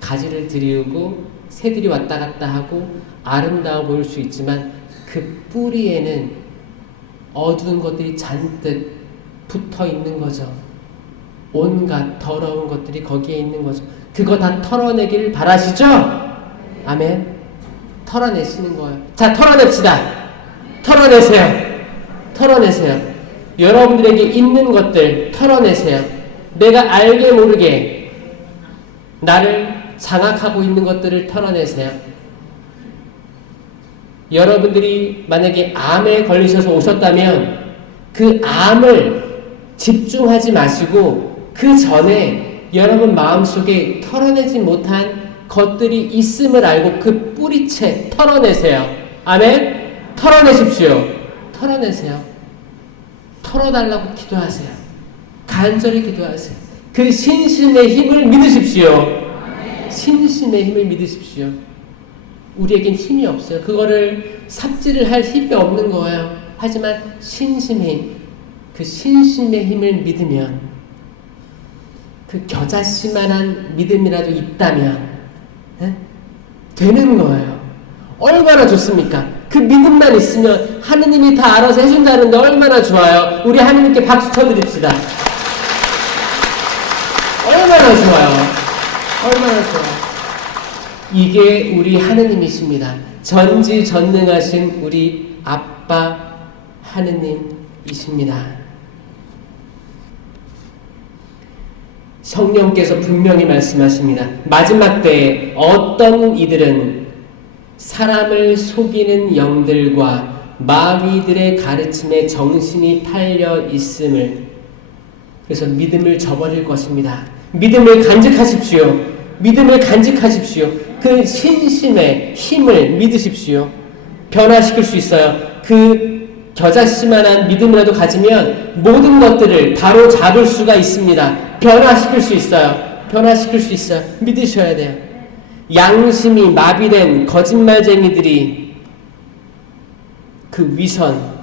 가지를 들이우고 새들이 왔다 갔다 하고 아름다워 보일 수 있지만 그 뿌리에는 어두운 것들이 잔뜩 붙어 있는 거죠. 온갖 더러운 것들이 거기에 있는 거죠. 그거 다 털어내기를 바라시죠? 아멘. 털어내시는 거예요. 자, 털어냅시다. 털어내세요. 털어내세요. 여러분들에게 있는 것들 털어내세요. 내가 알게 모르게 나를 장악하고 있는 것들을 털어내세요. 여러분들이 만약에 암에 걸리셔서 오셨다면 그 암을 집중하지 마시고 그 전에 여러분 마음속에 털어내지 못한 것들이 있음을 알고 그 뿌리채 털어내세요. 아멘? 털어내십시오. 털어내세요. 털어달라고 기도하세요. 간절히 기도하세요. 그 신심의 힘을 믿으십시오. 신심의 힘을 믿으십시오. 우리에겐 힘이 없어요. 그거를 삽질을 할 힘이 없는 거예요. 하지만 신심의 힘, 그 신심의 힘을 믿으면 그 겨자씨만한 믿음이라도 있다면 되는 거예요. 얼마나 좋습니까? 그 믿음만 있으면 하느님이 다 알아서 해준다는데 얼마나 좋아요. 우리 하느님께 박수 쳐드립시다. 얼마나 좋아요. 얼마나 좋아요. 이게 우리 하느님이십니다. 전지전능하신 우리 아빠 하느님이십니다. 성령께서 분명히 말씀하십니다. 마지막 때에 어떤 이들은 사람을 속이는 영들과 마귀들의 가르침에 정신이 팔려 있음을, 그래서 믿음을 저버릴 것입니다. 믿음을 간직하십시오. 믿음을 간직하십시오. 그 신심의 힘을 믿으십시오. 변화시킬 수 있어요. 그 겨자씨만한 믿음이라도 가지면 모든 것들을 바로 잡을 수가 있습니다. 변화시킬 수 있어요. 변화시킬 수 있어요. 믿으셔야 돼요. 양심이 마비된 거짓말쟁이들이 그 위선,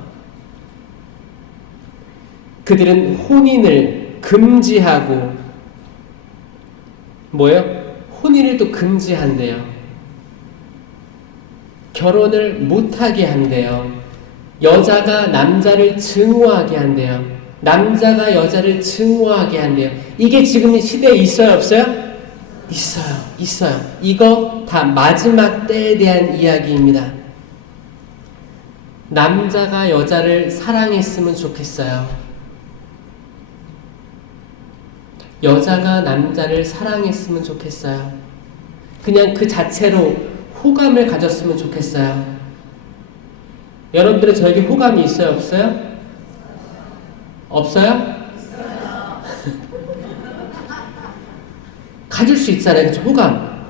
그들은 혼인을 금지하고 뭐예요? 혼인을 또 금지한대요. 결혼을 못하게 한대요. 여자가 남자를 증오하게 한대요. 남자가 여자를 증오하게 한대요. 이게 지금 시대에 있어요, 없어요? 있어요, 있어요. 이거 다 마지막 때에 대한 이야기입니다. 남자가 여자를 사랑했으면 좋겠어요. 여자가 남자를 사랑했으면 좋겠어요. 그냥 그 자체로 호감을 가졌으면 좋겠어요. 여러분들은 저에게 호감이 있어요, 없어요? 없어요? 가질 수 있잖아요, 그렇죠? 호감.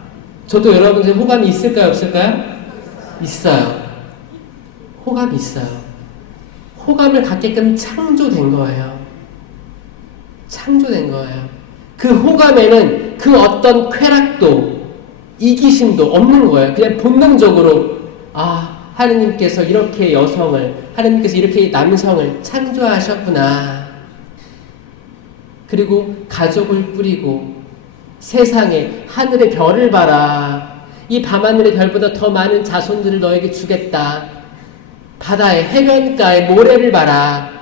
저도 여러분들 호감이 있을까요, 없을까요? 있어요. 호감이 있어요. 호감을 갖게끔 창조된 거예요. 창조된 거예요. 그 호감에는 그 어떤 쾌락도 이기심도 없는 거예요. 그냥 본능적으로 하느님께서 이렇게 여성을, 하느님께서 이렇게 남성을 창조하셨구나. 그리고 가족을 꾸리고 세상에 하늘의 별을 봐라. 이 밤하늘의 별보다 더 많은 자손들을 너에게 주겠다. 바다의 해변가의 모래를 봐라.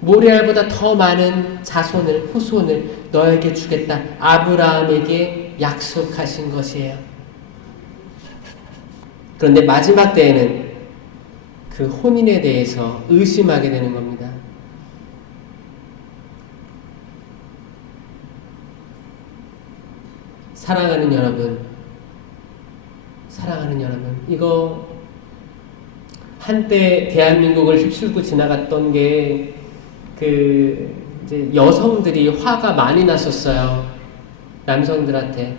모래알보다 더 많은 자손을, 후손을 너에게 주겠다. 아브라함에게 약속하신 것이에요. 그런데 마지막 때에는 그 혼인에 대해서 의심하게 되는 겁니다. 사랑하는 여러분, 이거 한때 대한민국을 휩쓸고 지나갔던 게 이제 여성들이 화가 많이 났었어요. 남성들한테.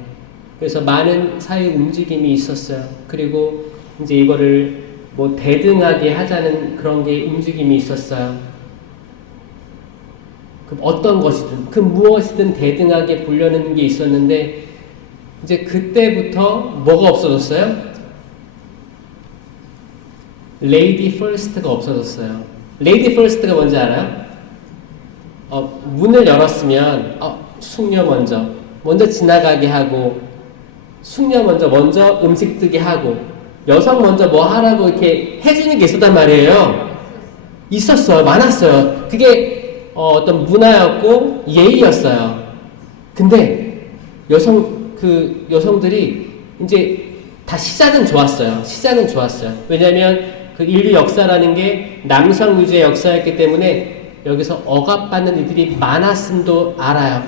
그래서 많은 사회 움직임이 있었어요. 그리고 이제 이거를 뭐 대등하게 하자는 그런 게 움직임이 있었어요. 그 어떤 것이든, 그 무엇이든 대등하게 보려는 게 있었는데, 이제 그때부터 뭐가 없어졌어요? 레이디 퍼스트가 없어졌어요. 레이디 퍼스트가 뭔지 알아요? 문을 열었으면 숙녀 먼저 지나가게 하고, 숙녀 먼저 음식 뜨게 하고, 여성 먼저 뭐 하라고 이렇게 해주는 게 있었단 말이에요. 있었어요. 많았어요. 그게 어떤 문화였고 예의였어요. 근데 여성들이 이제 다 시작은 좋았어요. 왜냐하면 그 인류 역사라는 게 남성 위주의 역사였기 때문에 여기서 억압받는 이들이 많았음도 알아요.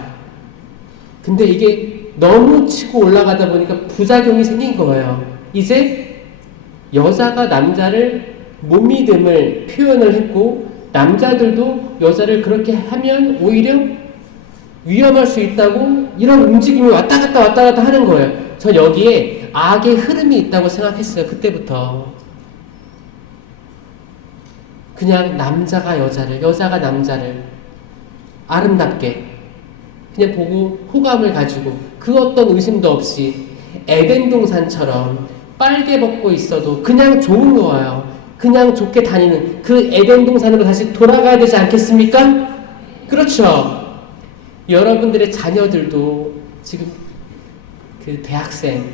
근데 이게 너무 치고 올라가다 보니까 부작용이 생긴 거예요. 이제 여자가 남자를 못 믿음을 표현을 했고, 남자들도 여자를 그렇게 하면 오히려 위험할 수 있다고 이런 움직임이 왔다 갔다 하는 거예요. 전 여기에 악의 흐름이 있다고 생각했어요. 그때부터. 그냥 남자가 여자가 남자를 아름답게 그냥 보고 호감을 가지고 그 어떤 의심도 없이 에덴 동산처럼 빨개 벗고 있어도 그냥 좋은 거예요. 그냥 좋게 다니는 그 에덴 동산으로 다시 돌아가야 되지 않겠습니까? 그렇죠. 여러분들의 자녀들도 지금 그 대학생,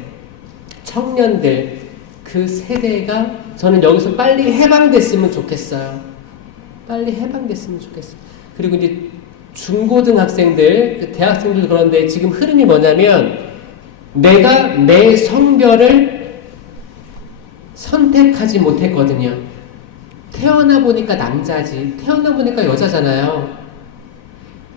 청년들 그 세대가 저는 여기서 빨리 해방됐으면 좋겠어요. 그리고 이제 중고등학생들, 그 대학생들도 그런데 지금 흐름이 뭐냐면 내가 내 성별을 선택하지 못했거든요. 태어나 보니까 남자지, 태어나 보니까 여자잖아요.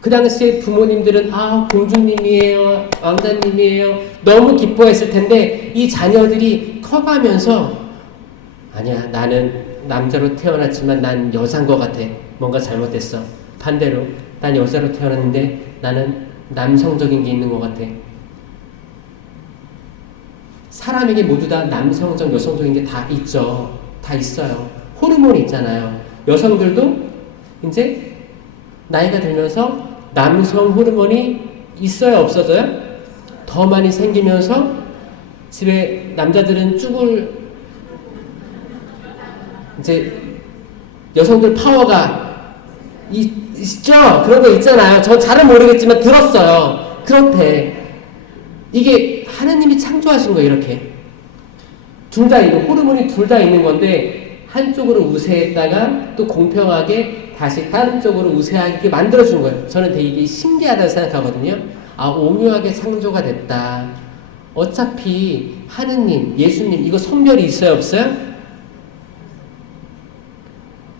그 당시에 부모님들은 공주님이에요, 왕자님이에요 너무 기뻐했을 텐데 이 자녀들이 커가면서 아니야, 나는 남자로 태어났지만 난 여자인 것 같아. 뭔가 잘못됐어. 반대로 난 여자로 태어났는데 나는 남성적인 게 있는 것 같아. 사람에게 모두 다 남성적, 여성적인 게 다 있죠. 다 있어요. 호르몬이 있잖아요. 여성들도 이제 나이가 들면서 남성 호르몬이 있어요, 없어져요? 더 많이 생기면서 집에 남자들은 이제 여성들 파워가 있죠? 그런 거 있잖아요. 저 잘은 모르겠지만 들었어요. 그렇대. 이게 하느님이 창조하신 거예요, 이렇게. 둘 다 있는, 호르몬이 둘 다 있는 건데, 한쪽으로 우세했다가 또 공평하게 다시 다른 쪽으로 우세하게 만들어준 거예요. 저는 되게 신기하다고 생각하거든요. 아, 오묘하게 창조가 됐다. 어차피 하느님, 예수님, 이거 성별이 있어요, 없어요?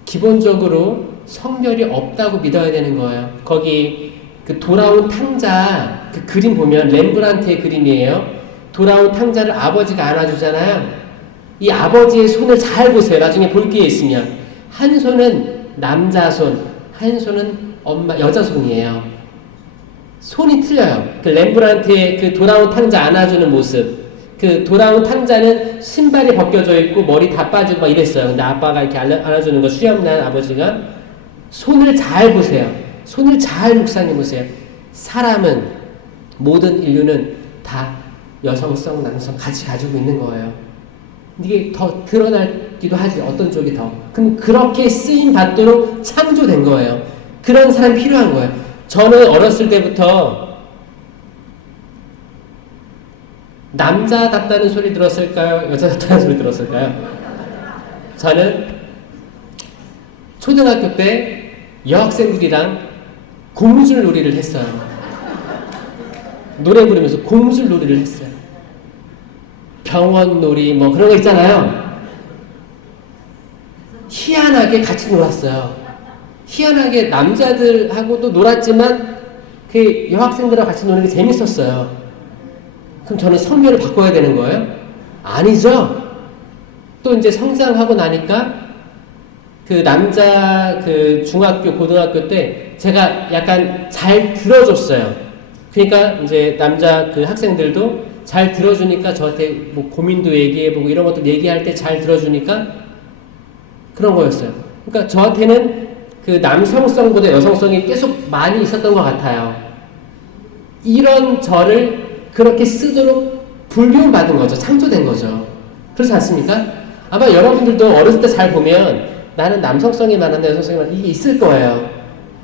기본적으로 성별이 없다고 믿어야 되는 거예요. 거기 그 돌아온 탕자 그 그림 보면 렘브란트의 그림이에요. 돌아온 탕자를 아버지가 안아주잖아요. 이 아버지의 손을 잘 보세요. 나중에 볼 기회 있으면. 한 손은 남자 손, 한 손은 엄마 여자 손이에요. 손이 틀려요. 그 렘브란트의 그 돌아온 탕자 안아주는 모습. 그 돌아온 탕자는 신발이 벗겨져 있고 머리 다 빠지고 막 이랬어요. 근데 아빠가 이렇게 안아주는 거 수염난 아버지가 손을 잘 보세요. 손을 잘 묵상해 보세요. 사람은 모든 인류는 다 여성성, 남성 같이 가지고 있는 거예요. 이게 더 드러나기도 하지. 어떤 쪽이 더. 그럼 그렇게 쓰임 받도록 창조된 거예요. 그런 사람이 필요한 거예요. 저는 어렸을 때부터 남자답다는 소리 들었을까요? 여자답다는 소리 들었을까요? 저는 초등학교 때 여학생들이랑 고무줄 놀이를 했어요. 노래 부르면서 고무줄 놀이를 했어요. 병원 놀이 뭐 그런 거 있잖아요. 희한하게 같이 놀았어요. 희한하게 남자들하고도 놀았지만 그 여학생들하고 같이 노는 게 재밌었어요. 그럼 저는 성별을 바꿔야 되는 거예요? 아니죠. 또 이제 성장하고 나니까 그 남자 그 중학교 고등학교 때 제가 약간 잘 들어줬어요. 그러니까 이제 남자 그 학생들도 잘 들어주니까 저한테 뭐 고민도 얘기해보고 이런 것도 얘기할 때 잘 들어주니까 그런 거였어요. 그러니까 저한테는 그 남성성보다 여성성이 계속 많이 있었던 것 같아요. 이런 저를 그렇게 쓰도록 불교받은 거죠. 창조된 거죠. 그렇지 않습니까? 아마 여러분들도 어렸을 때 잘 보면 나는 남성성이 많았나 여성성이 많았나 이게 있을 거예요.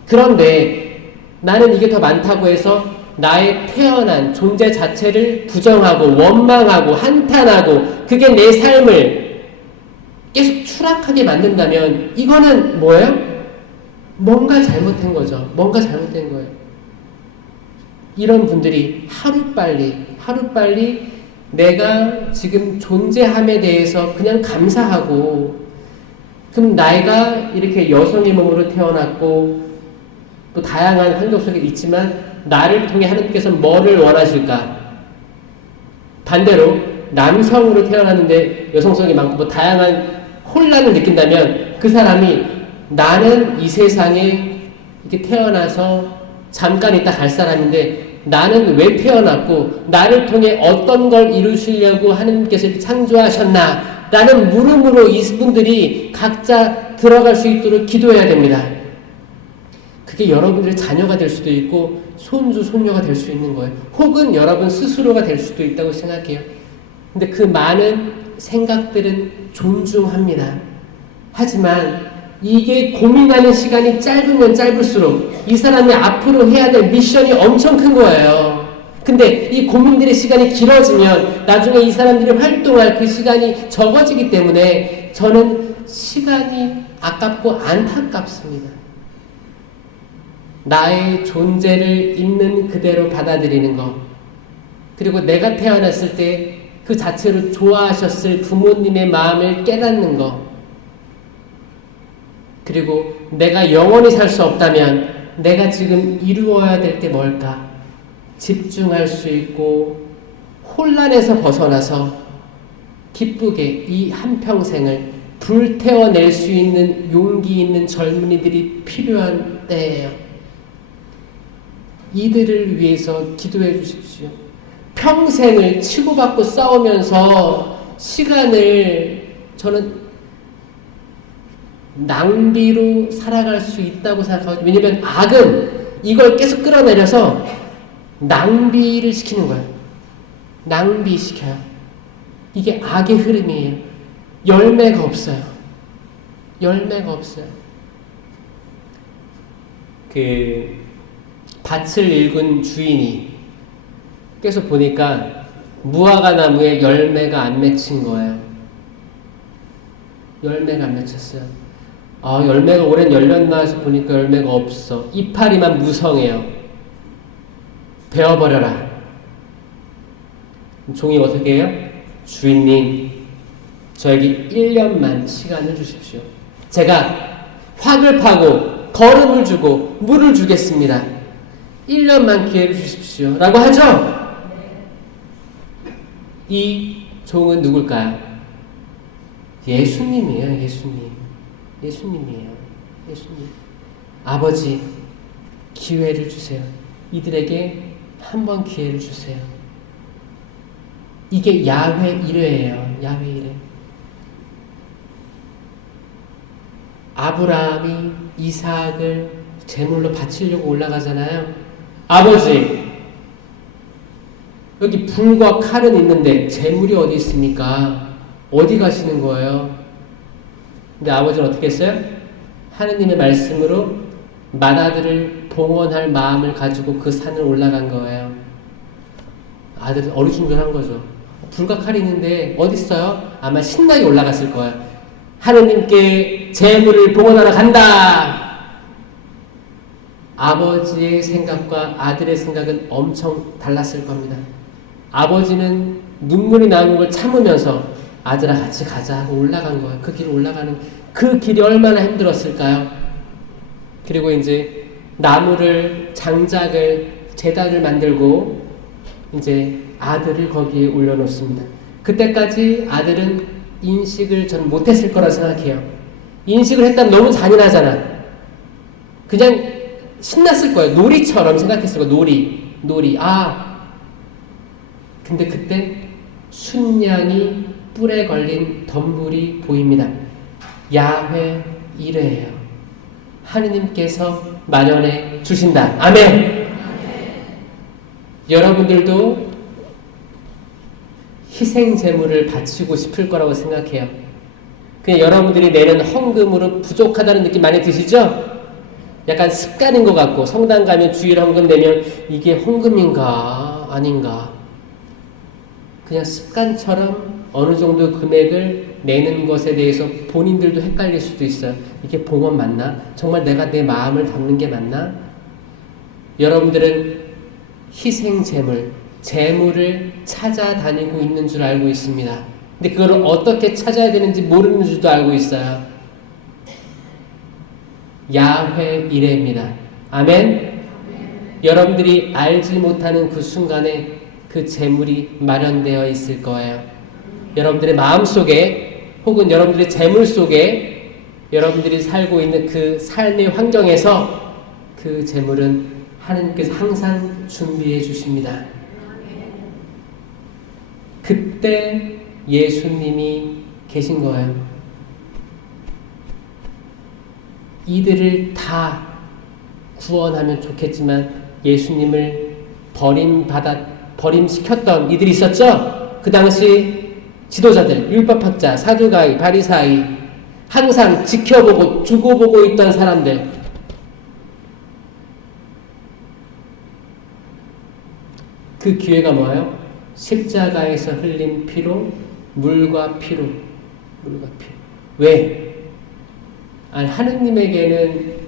그런데 나는 이게 더 많다고 해서 나의 태어난 존재 자체를 부정하고 원망하고 한탄하고 그게 내 삶을 계속 추락하게 만든다면 이거는 뭐예요? 뭔가 잘못된 거죠. 뭔가 잘못된 거예요. 이런 분들이 하루빨리 내가 지금 존재함에 대해서 그냥 감사하고 그럼 내가 이렇게 여성의 몸으로 태어났고 또 다양한 환경 속에 있지만 나를 통해 하나님께서 뭐를 원하실까? 반대로 남성으로 태어났는데 여성성이 많고 뭐 다양한 혼란을 느낀다면 그 사람이 나는 이 세상에 이렇게 태어나서 잠깐 있다 갈 사람인데 나는 왜 태어났고 나를 통해 어떤 걸 이루시려고 하나님께서 창조하셨나 라는 물음으로 이분들이 각자 들어갈 수 있도록 기도해야 됩니다. 그게 여러분들의 자녀가 될 수도 있고 손주, 손녀가 될 수 있는 거예요. 혹은 여러분 스스로가 될 수도 있다고 생각해요. 근데 그 많은 생각들은 존중합니다. 하지만 이게 고민하는 시간이 짧으면 짧을수록 이 사람이 앞으로 해야 될 미션이 엄청 큰 거예요. 근데 이 고민들의 시간이 길어지면 나중에 이 사람들이 활동할 그 시간이 적어지기 때문에 저는 시간이 아깝고 안타깝습니다. 나의 존재를 있는 그대로 받아들이는 것. 그리고 내가 태어났을 때 그 자체로 좋아하셨을 부모님의 마음을 깨닫는 것. 그리고 내가 영원히 살 수 없다면 내가 지금 이루어야 될 게 뭘까? 집중할 수 있고 혼란에서 벗어나서 기쁘게 이 한평생을 불태워낼 수 있는 용기 있는 젊은이들이 필요한 때예요. 이들을 위해서 기도해 주십시오. 평생을 치고받고 싸우면서 시간을 저는 낭비로 살아갈 수 있다고 생각하거든요. 왜냐하면 악은 이걸 계속 끌어내려서 낭비를 시키는 거예요. 낭비시켜요. 이게 악의 흐름이에요. 열매가 없어요. 열매가 없어요. 그 밭을 일군 주인이 계속 보니까 무화과 나무에 열매가 안 맺힌 거예요. 열매가 안 맺혔어요. 열매가 오랜 열렸나 해서 보니까 열매가 없어. 이파리만 무성해요. 베어버려라. 종이 어떻게 해요? 주인님, 저에게 1년만 시간을 주십시오. 제가 확을 파고 거름을 주고 물을 주겠습니다. 1년만 기회를 주십시오. 라고 하죠? 이 종은 누굴까요? 예수님이에요. 예수님이에요. 예수님. 아버지, 기회를 주세요. 이들에게 한 번 기회를 주세요. 이게 야훼 이레예요. 야훼 이레. 아브라함이 이삭을 제물로 바치려고 올라가잖아요. 아버지, 여기 불과 칼은 있는데 제물이 어디 있습니까? 어디 가시는 거예요? 근데 아버지는 어떻게 했어요? 하느님의 말씀으로 맏아들을 봉헌할 마음을 가지고 그 산을 올라간 거예요. 아들은 어리둥절한 거죠. 불과 칼이 있는데 어디 있어요? 아마 신나게 올라갔을 거예요. 하느님께 제물을 봉헌하러 간다! 아버지의 생각과 아들의 생각은 엄청 달랐을 겁니다. 아버지는 눈물이 나오는 걸 참으면서 아들아 같이 가자 하고 올라간 거예요. 그 길을 올라가는 그 길이 얼마나 힘들었을까요? 그리고 이제 나무를 장작을 제단을 만들고 이제 아들을 거기에 올려놓습니다. 그때까지 아들은 인식을 전 못했을 거라 생각해요. 인식을 했다면 너무 잔인하잖아. 그냥 신났을 거예요. 놀이처럼 생각했을 거예요. 놀이. 근데 그때 순양이 뿔에 걸린 덤불이 보입니다. 야훼 이레예요. 하느님께서 마련해 주신다. 아멘. 여러분들도 희생 제물을 바치고 싶을 거라고 생각해요. 그냥 여러분들이 내는 헌금으로 부족하다는 느낌 많이 드시죠? 약간 습관인 것 같고 성당 가면 주일 헌금 내면 이게 헌금인가 아닌가 그냥 습관처럼 어느 정도 금액을 내는 것에 대해서 본인들도 헷갈릴 수도 있어요. 이게 봉헌 맞나? 정말 내가 내 마음을 담는 게 맞나? 여러분들은 희생 재물을 찾아다니고 있는 줄 알고 있습니다. 근데 그걸 어떻게 찾아야 되는지 모르는 줄도 알고 있어요. 야훼 이레입니다. 아멘? 여러분들이 알지 못하는 그 순간에 그 재물이 마련되어 있을 거예요. 여러분들의 마음 속에 혹은 여러분들의 재물 속에 여러분들이 살고 있는 그 삶의 환경에서 그 재물은 하나님께서 항상 준비해 주십니다. 그때 예수님이 계신 거예요. 이들을 다 구원하면 좋겠지만 예수님을 버림시켰던 이들이 있었죠? 그 당시 지도자들, 율법학자, 사두가이, 바리사이 항상 지켜보고 두고 보고 있던 사람들 그 기회가 뭐예요? 십자가에서 흘린 피로 물과 피로 왜? 아니, 하느님에게는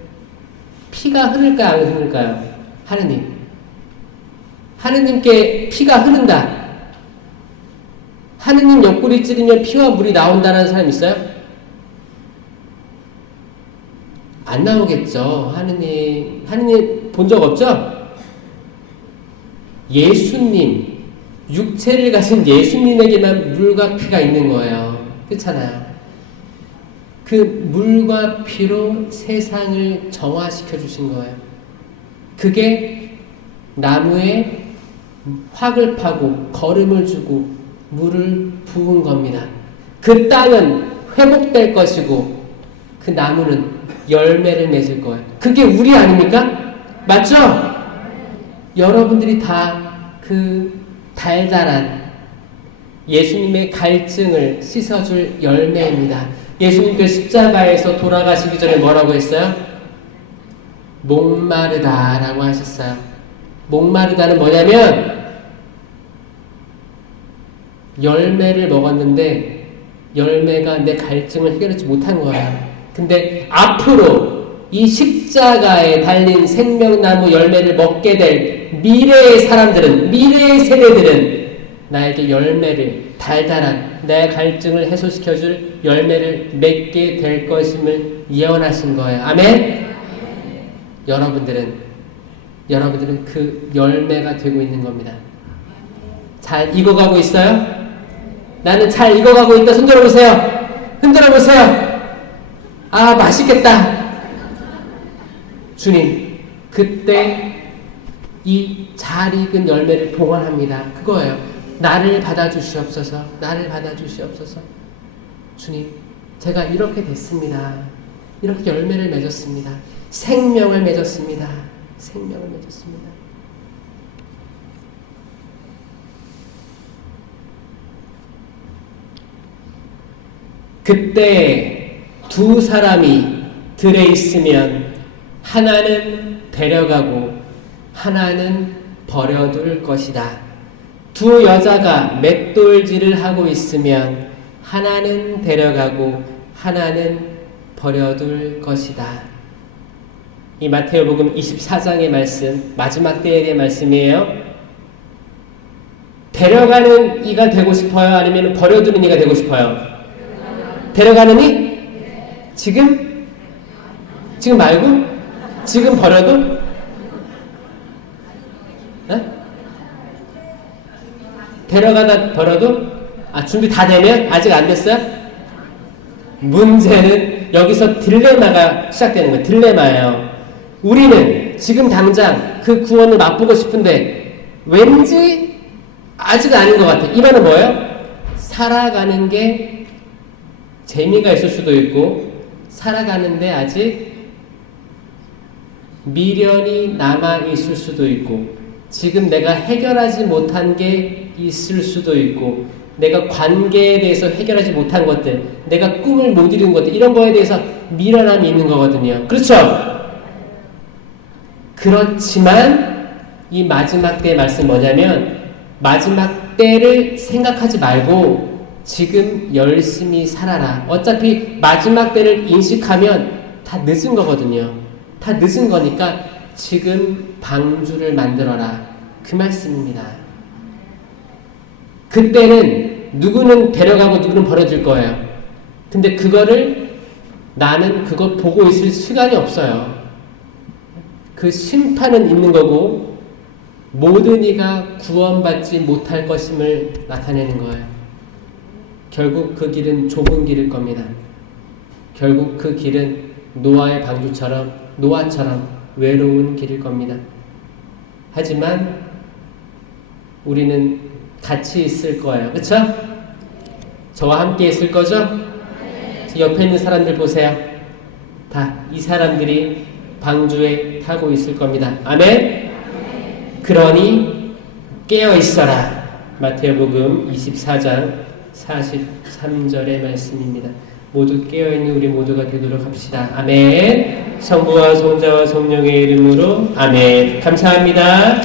피가 흐를까요? 안 흐를까요? 하느님께 피가 흐른다. 하느님 옆구리 찌르면 피와 물이 나온다는 사람 있어요? 안 나오겠죠. 하느님 본 적 없죠? 예수님, 육체를 가진 예수님에게만 물과 피가 있는 거예요. 그렇잖아요. 그 물과 피로 세상을 정화시켜 주신 거예요. 그게 나무에 확을 파고 거름을 주고 물을 부은 겁니다. 그 땅은 회복될 것이고 그 나무는 열매를 맺을 거예요. 그게 우리 아닙니까? 맞죠? 여러분들이 다 그 달달한 예수님의 갈증을 씻어줄 열매입니다. 예수님께서 십자가에서 돌아가시기 전에 뭐라고 했어요? 목마르다라고 하셨어요. 목마르다는 뭐냐면 열매를 먹었는데 열매가 내 갈증을 해결하지 못한 거야. 근데 앞으로 이 십자가에 달린 생명나무 열매를 먹게 될 미래의 사람들은, 미래의 세대들은 나에게 열매를, 달달한 내 갈증을 해소시켜줄 열매를 맺게 될 것임을 예언하신 거예요. 아멘? 여러분들은 그 열매가 되고 있는 겁니다. 잘 익어가고 있어요? 나는 잘 익어가고 있다. 손 들어보세요. 흔들어 보세요. 아, 맛있겠다. 주님, 그때 이 잘 익은 열매를 봉헌합니다. 그거예요. 나를 받아주시옵소서. 나를 받아주시옵소서. 주님, 제가 이렇게 됐습니다. 이렇게 열매를 맺었습니다. 생명을 맺었습니다. 생명을 맺었습니다. 그때 두 사람이 들에 있으면 하나는 데려가고 하나는 버려둘 것이다. 두 여자가 맷돌질을 하고 있으면 하나는 데려가고 하나는 버려둘 것이다. 이 마태복음 24장의 말씀, 마지막 때에 대한 말씀이에요. 데려가는 이가 되고 싶어요? 아니면 버려두는 이가 되고 싶어요? 데려가는 이? 지금 말고? 지금 버려도? 데려가다 버려도? 준비 다 되면? 아직 안 됐어요? 문제는 여기서 딜레마가 시작되는 거예요. 딜레마예요. 우리는 지금 당장 그 구원을 맛보고 싶은데 왠지 아직 아닌 것 같아. 이 말은 뭐예요? 살아가는 게 재미가 있을 수도 있고 살아가는데 아직 미련이 남아있을 수도 있고 지금 내가 해결하지 못한 게 있을 수도 있고 내가 관계에 대해서 해결하지 못한 것들, 내가 꿈을 못 이룬 것들, 이런 거에 대해서 미련함이 있는 거거든요. 그렇죠? 그렇지만 이 마지막 때의 말씀 뭐냐면 마지막 때를 생각하지 말고 지금 열심히 살아라. 어차피 마지막 때를 인식하면 다 늦은 거거든요. 다 늦은 거니까 지금 방주를 만들어라. 그 말씀입니다. 그때는 누구는 데려가고 누구는 버려질 거예요. 근데 그거를 나는 그거 보고 있을 시간이 없어요. 그 심판은 있는 거고 모든 이가 구원받지 못할 것임을 나타내는 거예요. 결국 그 길은 좁은 길일 겁니다. 결국 그 길은 노아의 방주처럼 노아처럼 외로운 길일 겁니다. 하지만 우리는 같이 있을 거예요. 그렇죠? 저와 함께 있을 거죠? 옆에 있는 사람들 보세요. 다 이 사람들이 방주에 타고 있을 겁니다. 아멘? 그러니 깨어 있어라. 마태복음 24장 43절의 말씀입니다. 모두 깨어있는 우리 모두가 되도록 합시다. 아멘. 성부와 성자와 성령의 이름으로 아멘. 감사합니다.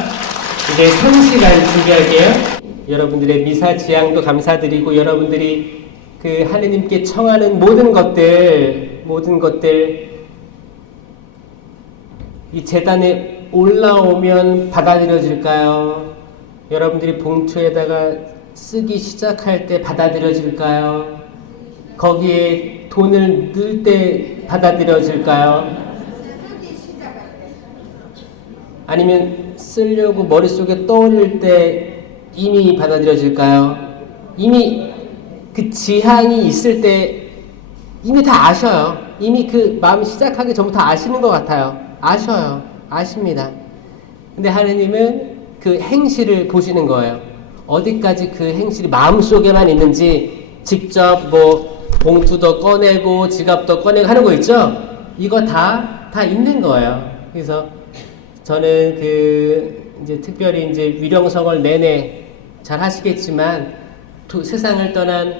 이제 성시간 준비할게요. 여러분들의 미사 지향도 감사드리고 여러분들이 그 하느님께 청하는 모든 것들 이 제단에 올라오면 받아들여질까요? 여러분들이 봉투에다가 쓰기 시작할 때 받아들여질까요? 거기에 돈을 넣을 때 받아들여질까요? 아니면 쓰려고 머릿속에 떠올릴 때 이미 받아들여질까요? 이미 그 지향이 있을 때 이미 다 아셔요. 이미 그 마음 시작하기 전부터 아시는 것 같아요. 아셔요. 아십니다. 근데 하느님은 그 행실을 보시는 거예요. 어디까지 그 행실이 마음속에만 있는지 직접 뭐 봉투도 꺼내고 지갑도 꺼내고 하는 거 있죠? 이거 다 있는 거예요. 그래서 저는 이제 특별히 이제 위령성을 내내 잘 하시겠지만 세상을 떠난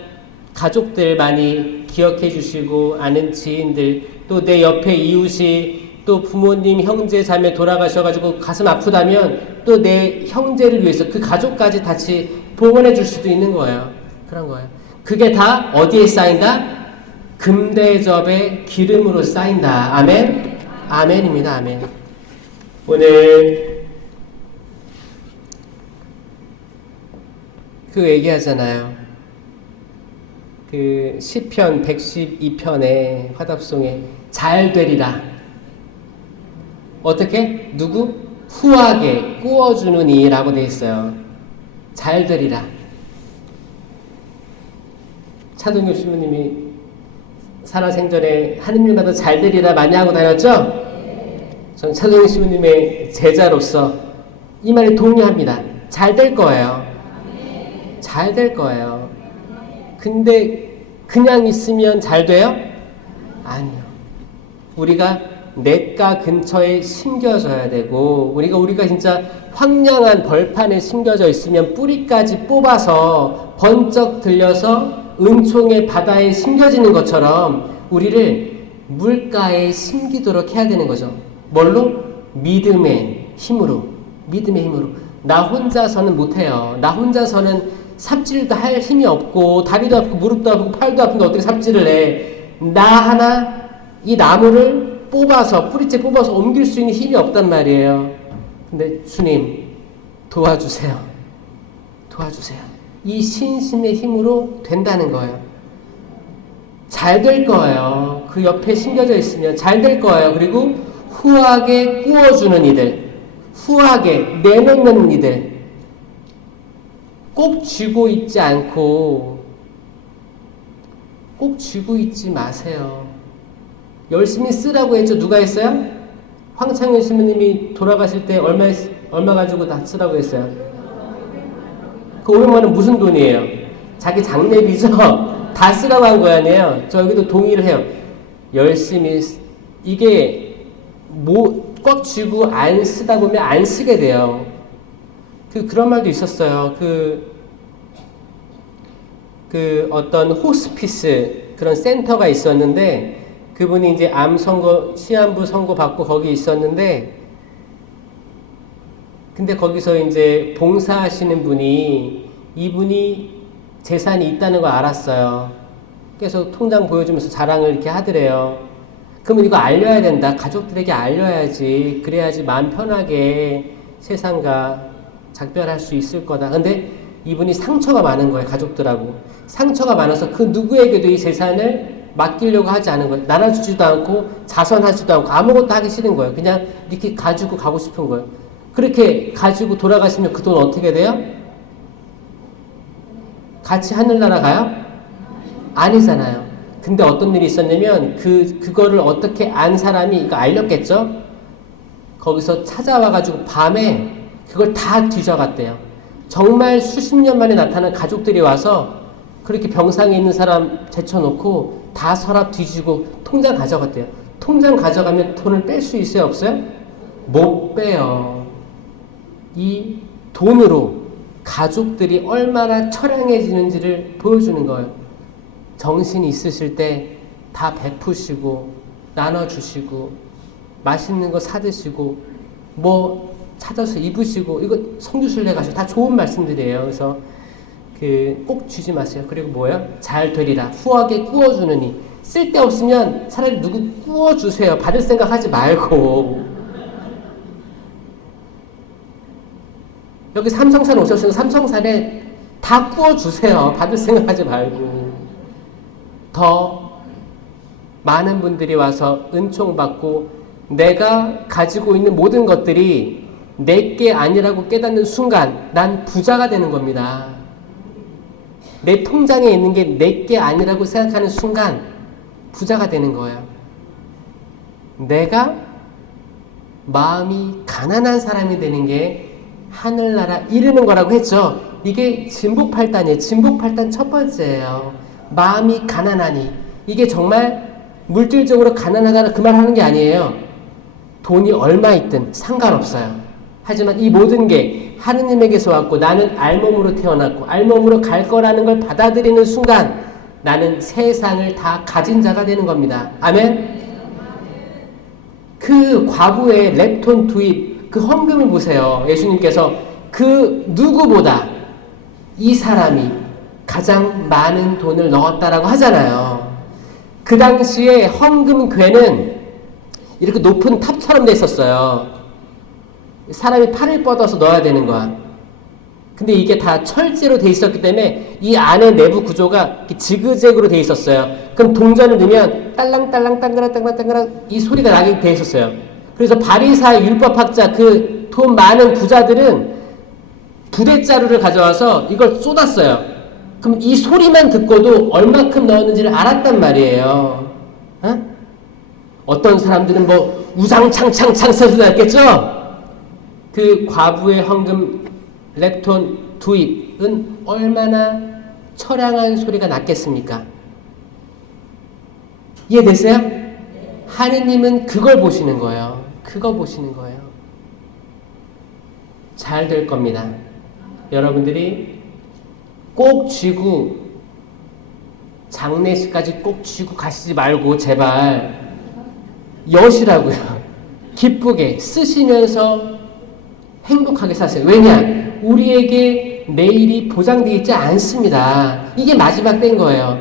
가족들 많이 기억해 주시고 아는 지인들 또 내 옆에 이웃이 또 부모님, 형제, 자매 돌아가셔가지고 가슴 아프다면 또 내 형제를 위해서 그 가족까지 같이 봉헌해 줄 수도 있는 거예요. 그런 거예요. 그게 다 어디에 쌓인다? 금대접의 기름으로 쌓인다. 아멘? 아멘입니다. 아멘. 오늘 그 얘기하잖아요. 그 시편 112편의 화답송에 잘 되리라. 어떻게? 누구? 후하게 꾸어주는 이라고 되어 있어요. 잘 되리라. 차동엽 신부님이 살아생전에 하는 일마다 잘 되리라 많이 하고 다녔죠? 전 차동엽 신부님의 제자로서 이 말에 동의합니다. 잘 될 거예요. 잘 될 거예요. 근데 그냥 있으면 잘 돼요? 아니요. 우리가 냇가 근처에 심겨져야 되고 우리가 진짜 황량한 벌판에 심겨져 있으면 뿌리까지 뽑아서 번쩍 들려서 은총의 바다에 심겨지는 것처럼 우리를 물가에 심기도록 해야 되는 거죠. 뭘로? 믿음의 힘으로. 믿음의 힘으로. 나 혼자서는 못해요. 나 혼자서는 삽질도 할 힘이 없고 다리도 아프고 무릎도 아프고 팔도 아픈데 어떻게 삽질을 해. 나 하나 이 나무를 뽑아서 뿌리째 뽑아서 옮길 수 있는 힘이 없단 말이에요. 근데 주님 도와주세요. 도와주세요. 이 신심의 힘으로 된다는 거예요. 잘 될 거예요. 그 옆에 심겨져 있으면 잘 될 거예요. 그리고 후하게 꾸어주는 이들, 후하게 내놓는 이들, 꼭 쥐고 있지 않고 꼭 쥐고 있지 마세요. 열심히 쓰라고 했죠. 누가 했어요? 황창현 신부님이 돌아가실 때 얼마 가지고 다 쓰라고 했어요? 그 500만 원 무슨 돈이에요? 자기 장례비죠? 다 쓰라고 한 거 아니에요? 저 여기도 동의를 해요. 열심히 이게 꽉 쥐고 안 쓰다 보면 안 쓰게 돼요. 그런 말도 있었어요. 어떤 호스피스 그런 센터가 있었는데 그분이 이제 암 선고, 시한부 선고 받고 거기 있었는데 근데 거기서 이제 봉사하시는 분이 이분이 재산이 있다는 걸 알았어요. 그래서 통장 보여주면서 자랑을 이렇게 하더래요. 그러면 이거 알려야 된다. 가족들에게 알려야지. 그래야지 마음 편하게 세상과 작별할 수 있을 거다. 근데 이분이 상처가 많은 거예요. 가족들하고. 상처가 많아서 그 누구에게도 이 재산을 맡기려고 하지 않은 거예요. 나눠주지도 않고 자선하지도 않고 아무것도 하기 싫은 거예요. 그냥 이렇게 가지고 가고 싶은 거예요. 그렇게 가지고 돌아가시면 그 돈 어떻게 돼요? 같이 하늘나라 가요? 아니잖아요. 근데 어떤 일이 있었냐면 그거를 어떻게 안 사람이 이거 알렸겠죠? 거기서 찾아와가지고 밤에 그걸 다 뒤져갔대요. 정말 수십 년 만에 나타난 가족들이 와서 그렇게 병상에 있는 사람 제쳐놓고 다 서랍 뒤지고 통장 가져갔대요. 통장 가져가면 돈을 뺄 수 있어요? 없어요? 못 빼요. 이 돈으로 가족들이 얼마나 처량해지는지를 보여주는 거예요. 정신이 있으실 때 다 베푸시고 나눠주시고 맛있는 거 사드시고 뭐 찾아서 입으시고 이거 성주순례 가시고 다 좋은 말씀들이에요. 그래서 꼭 쥐지 마세요. 그리고 뭐예요? 잘 되리라. 후하게 꾸어주느니. 쓸데없으면 차라리 누구 꾸어주세요. 받을 생각 하지 말고. 여기 삼성산 오셨으면 삼성산에 다 꾸어주세요. 받을 생각 하지 말고. 더 많은 분들이 와서 은총 받고 내가 가지고 있는 모든 것들이 내게 아니라고 깨닫는 순간 난 부자가 되는 겁니다. 내 통장에 있는 게 내게 아니라고 생각하는 순간 부자가 되는 거예요. 내가 마음이 가난한 사람이 되는 게 하늘나라 이르는 거라고 했죠. 이게 진복팔단이에요. 진복팔단 첫 번째예요. 마음이 가난하니. 이게 정말 물질적으로 가난하다는 그 말 하는 게 아니에요. 돈이 얼마 있든 상관없어요. 하지만 이 모든 게 하느님에게서 왔고 나는 알몸으로 태어났고 알몸으로 갈 거라는 걸 받아들이는 순간 나는 세상을 다 가진 자가 되는 겁니다. 아멘? 그 과부의 렙톤 투입, 그 헌금을 보세요. 예수님께서 그 누구보다 이 사람이 가장 많은 돈을 넣었다라고 하잖아요. 그 당시에 헌금괴는 이렇게 높은 탑처럼 돼 있었어요. 사람이 팔을 뻗어서 넣어야 되는 거야. 근데 이게 다 철제로 돼 있었기 때문에 이 안에 내부 구조가 지그재그로 돼 있었어요. 그럼 동전을 넣으면 딸랑딸랑 땅그락땅그락땅그락 이 소리가 나게 돼 있었어요. 그래서 바리사의 율법학자 그 돈 많은 부자들은 부대자루를 가져와서 이걸 쏟았어요. 그럼 이 소리만 듣고도 얼마큼 넣었는지를 알았단 말이에요. 어? 어떤 사람들은 뭐 우상창창창 써서 났겠죠? 그 과부의 헌금 렙톤 투입은 얼마나 처량한 소리가 났겠습니까? 이해되세요? 하느님은 그걸 보시는 거예요. 그거 보시는 거예요. 잘 될 겁니다. 여러분들이 꼭 쥐고 장례식까지 꼭 쥐고 가시지 말고 제발 여시라고요. 기쁘게 쓰시면서 행복하게 사세요. 왜냐? 우리에게 내일이 보장되어 있지 않습니다. 이게 마지막 때인 거예요.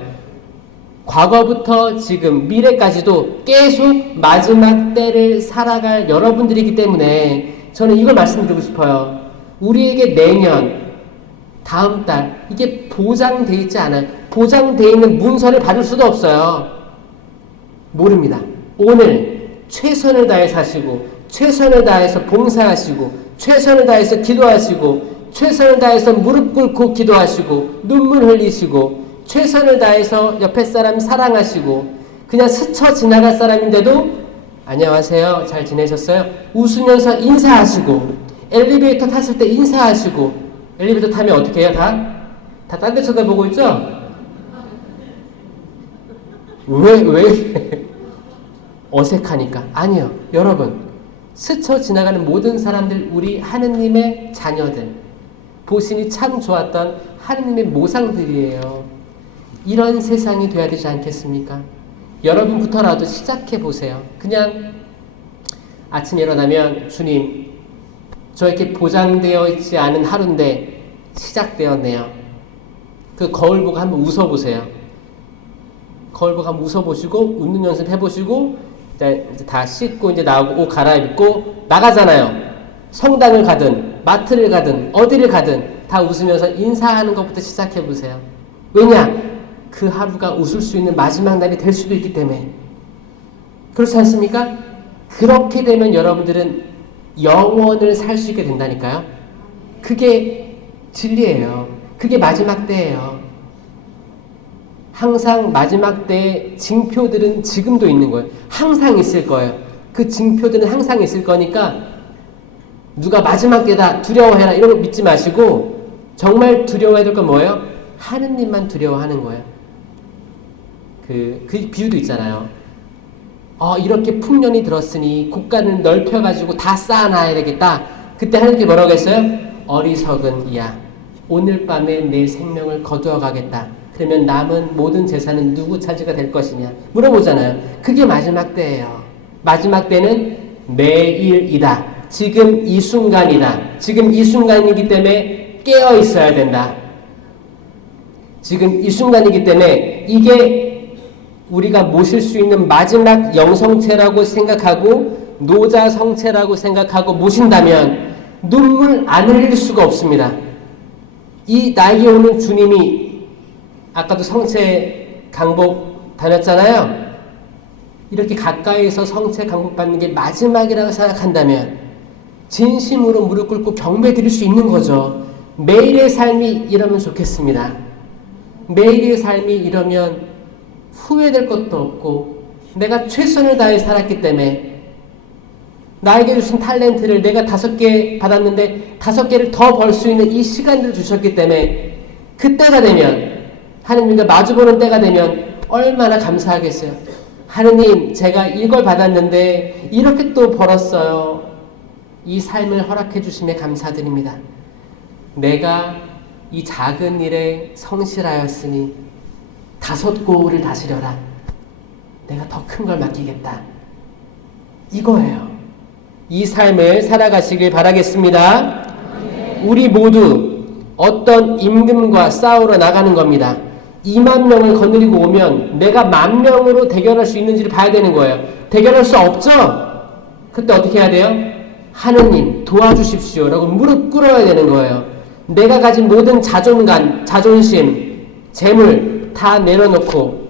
과거부터 지금 미래까지도 계속 마지막 때를 살아갈 여러분들이기 때문에 저는 이걸 말씀드리고 싶어요. 우리에게 내년, 다음 달 이게 보장되어 있지 않아요. 보장되어 있는 문서를 받을 수도 없어요. 모릅니다. 오늘 최선을 다해 사시고 최선을 다해서 봉사하시고 최선을 다해서 기도하시고 최선을 다해서 무릎 꿇고 기도하시고 눈물 흘리시고 최선을 다해서 옆에 사람 사랑하시고 그냥 스쳐 지나갈 사람인데도 안녕하세요. 잘 지내셨어요? 웃으면서 인사하시고 엘리베이터 탔을 때 인사하시고 엘리베이터 타면 어떻게 해요? 다 딴 데 쳐다보고 있죠? 왜? 어색하니까. 아니요. 여러분 스쳐 지나가는 모든 사람들 우리 하느님의 자녀들 보시니 참 좋았던 하느님의 모상들이에요. 이런 세상이 돼야 되지 않겠습니까? 여러분부터라도 시작해 보세요. 그냥 아침에 일어나면 주님 저에게 보장되어 있지 않은 하루인데 시작되었네요. 그 거울 보고 한번 웃어보세요. 거울 보고 한번 웃어보시고 웃는 연습 해보시고 이제 다 씻고 이제 나오고 옷 갈아입고 나가잖아요. 성당을 가든 마트를 가든 어디를 가든 다 웃으면서 인사하는 것부터 시작해 보세요. 왜냐? 그 하루가 웃을 수 있는 마지막 날이 될 수도 있기 때문에. 그렇지 않습니까? 그렇게 되면 여러분들은 영원을 살 수 있게 된다니까요. 그게 진리예요. 그게 마지막 때예요. 항상 마지막 때의 징표들은 지금도 있는 거예요. 항상 있을 거예요. 그 징표들은 항상 있을 거니까 누가 마지막 때다 두려워해라 이런 거 믿지 마시고 정말 두려워해야 될 건 뭐예요? 하느님만 두려워하는 거예요. 그 비유도 있잖아요. 이렇게 풍년이 들었으니 곳간을 넓혀가지고 다 쌓아놔야 되겠다. 그때 하느님께 뭐라고 했어요? 어리석은 이야 오늘 밤에 내 생명을 거두어 가겠다. 그러면 남은 모든 재산은 누구 차지가 될 것이냐 물어보잖아요. 그게 마지막 때예요. 마지막 때는 매일이다. 지금 이 순간이다. 지금 이 순간이기 때문에 깨어 있어야 된다. 지금 이 순간이기 때문에 이게 우리가 모실 수 있는 마지막 영성체라고 생각하고 노자성체라고 생각하고 모신다면 눈물 안 흘릴 수가 없습니다. 이 나에게 오는 주님이 아까도 성체 강복 다녔잖아요. 이렇게 가까이에서 성체 강복 받는 게 마지막이라고 생각한다면 진심으로 무릎 꿇고 경배 드릴 수 있는 거죠. 매일의 삶이 이러면 좋겠습니다. 매일의 삶이 이러면 후회될 것도 없고 내가 최선을 다해 살았기 때문에 나에게 주신 탤런트를 내가 5개 받았는데 5개를 더 벌 수 있는 이 시간을 주셨기 때문에 그때가 되면 하느님과 마주보는 때가 되면 얼마나 감사하겠어요. 하느님 제가 이걸 받았는데 이렇게 또 벌었어요. 이 삶을 허락해 주심에 감사드립니다. 내가 이 작은 일에 성실하였으니 5고을을 다스려라. 내가 더 큰 걸 맡기겠다. 이거예요. 이 삶을 살아가시길 바라겠습니다. 우리 모두 어떤 임금과 싸우러 나가는 겁니다. 2만 명을 거느리고 오면 내가 10,000명으로 대결할 수 있는지를 봐야 되는 거예요. 대결할 수 없죠? 그때 어떻게 해야 돼요? 하느님 도와주십시오 라고 무릎 꿇어야 되는 거예요. 내가 가진 모든 자존감, 자존심, 재물 다 내려놓고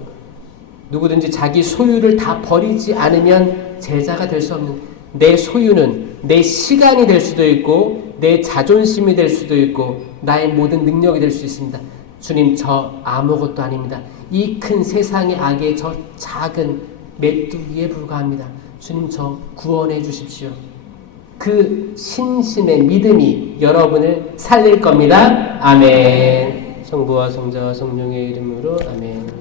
누구든지 자기 소유를 다 버리지 않으면 제자가 될 수 없는, 내 소유는 내 시간이 될 수도 있고 내 자존심이 될 수도 있고 나의 모든 능력이 될 수 있습니다. 주님, 저 아무것도 아닙니다. 이 큰 세상의 악에 저 작은 메뚜기에 불과합니다. 주님, 저 구원해 주십시오. 그 신심의 믿음이 여러분을 살릴 겁니다. 아멘. 성부와 성자와 성령의 이름으로 아멘.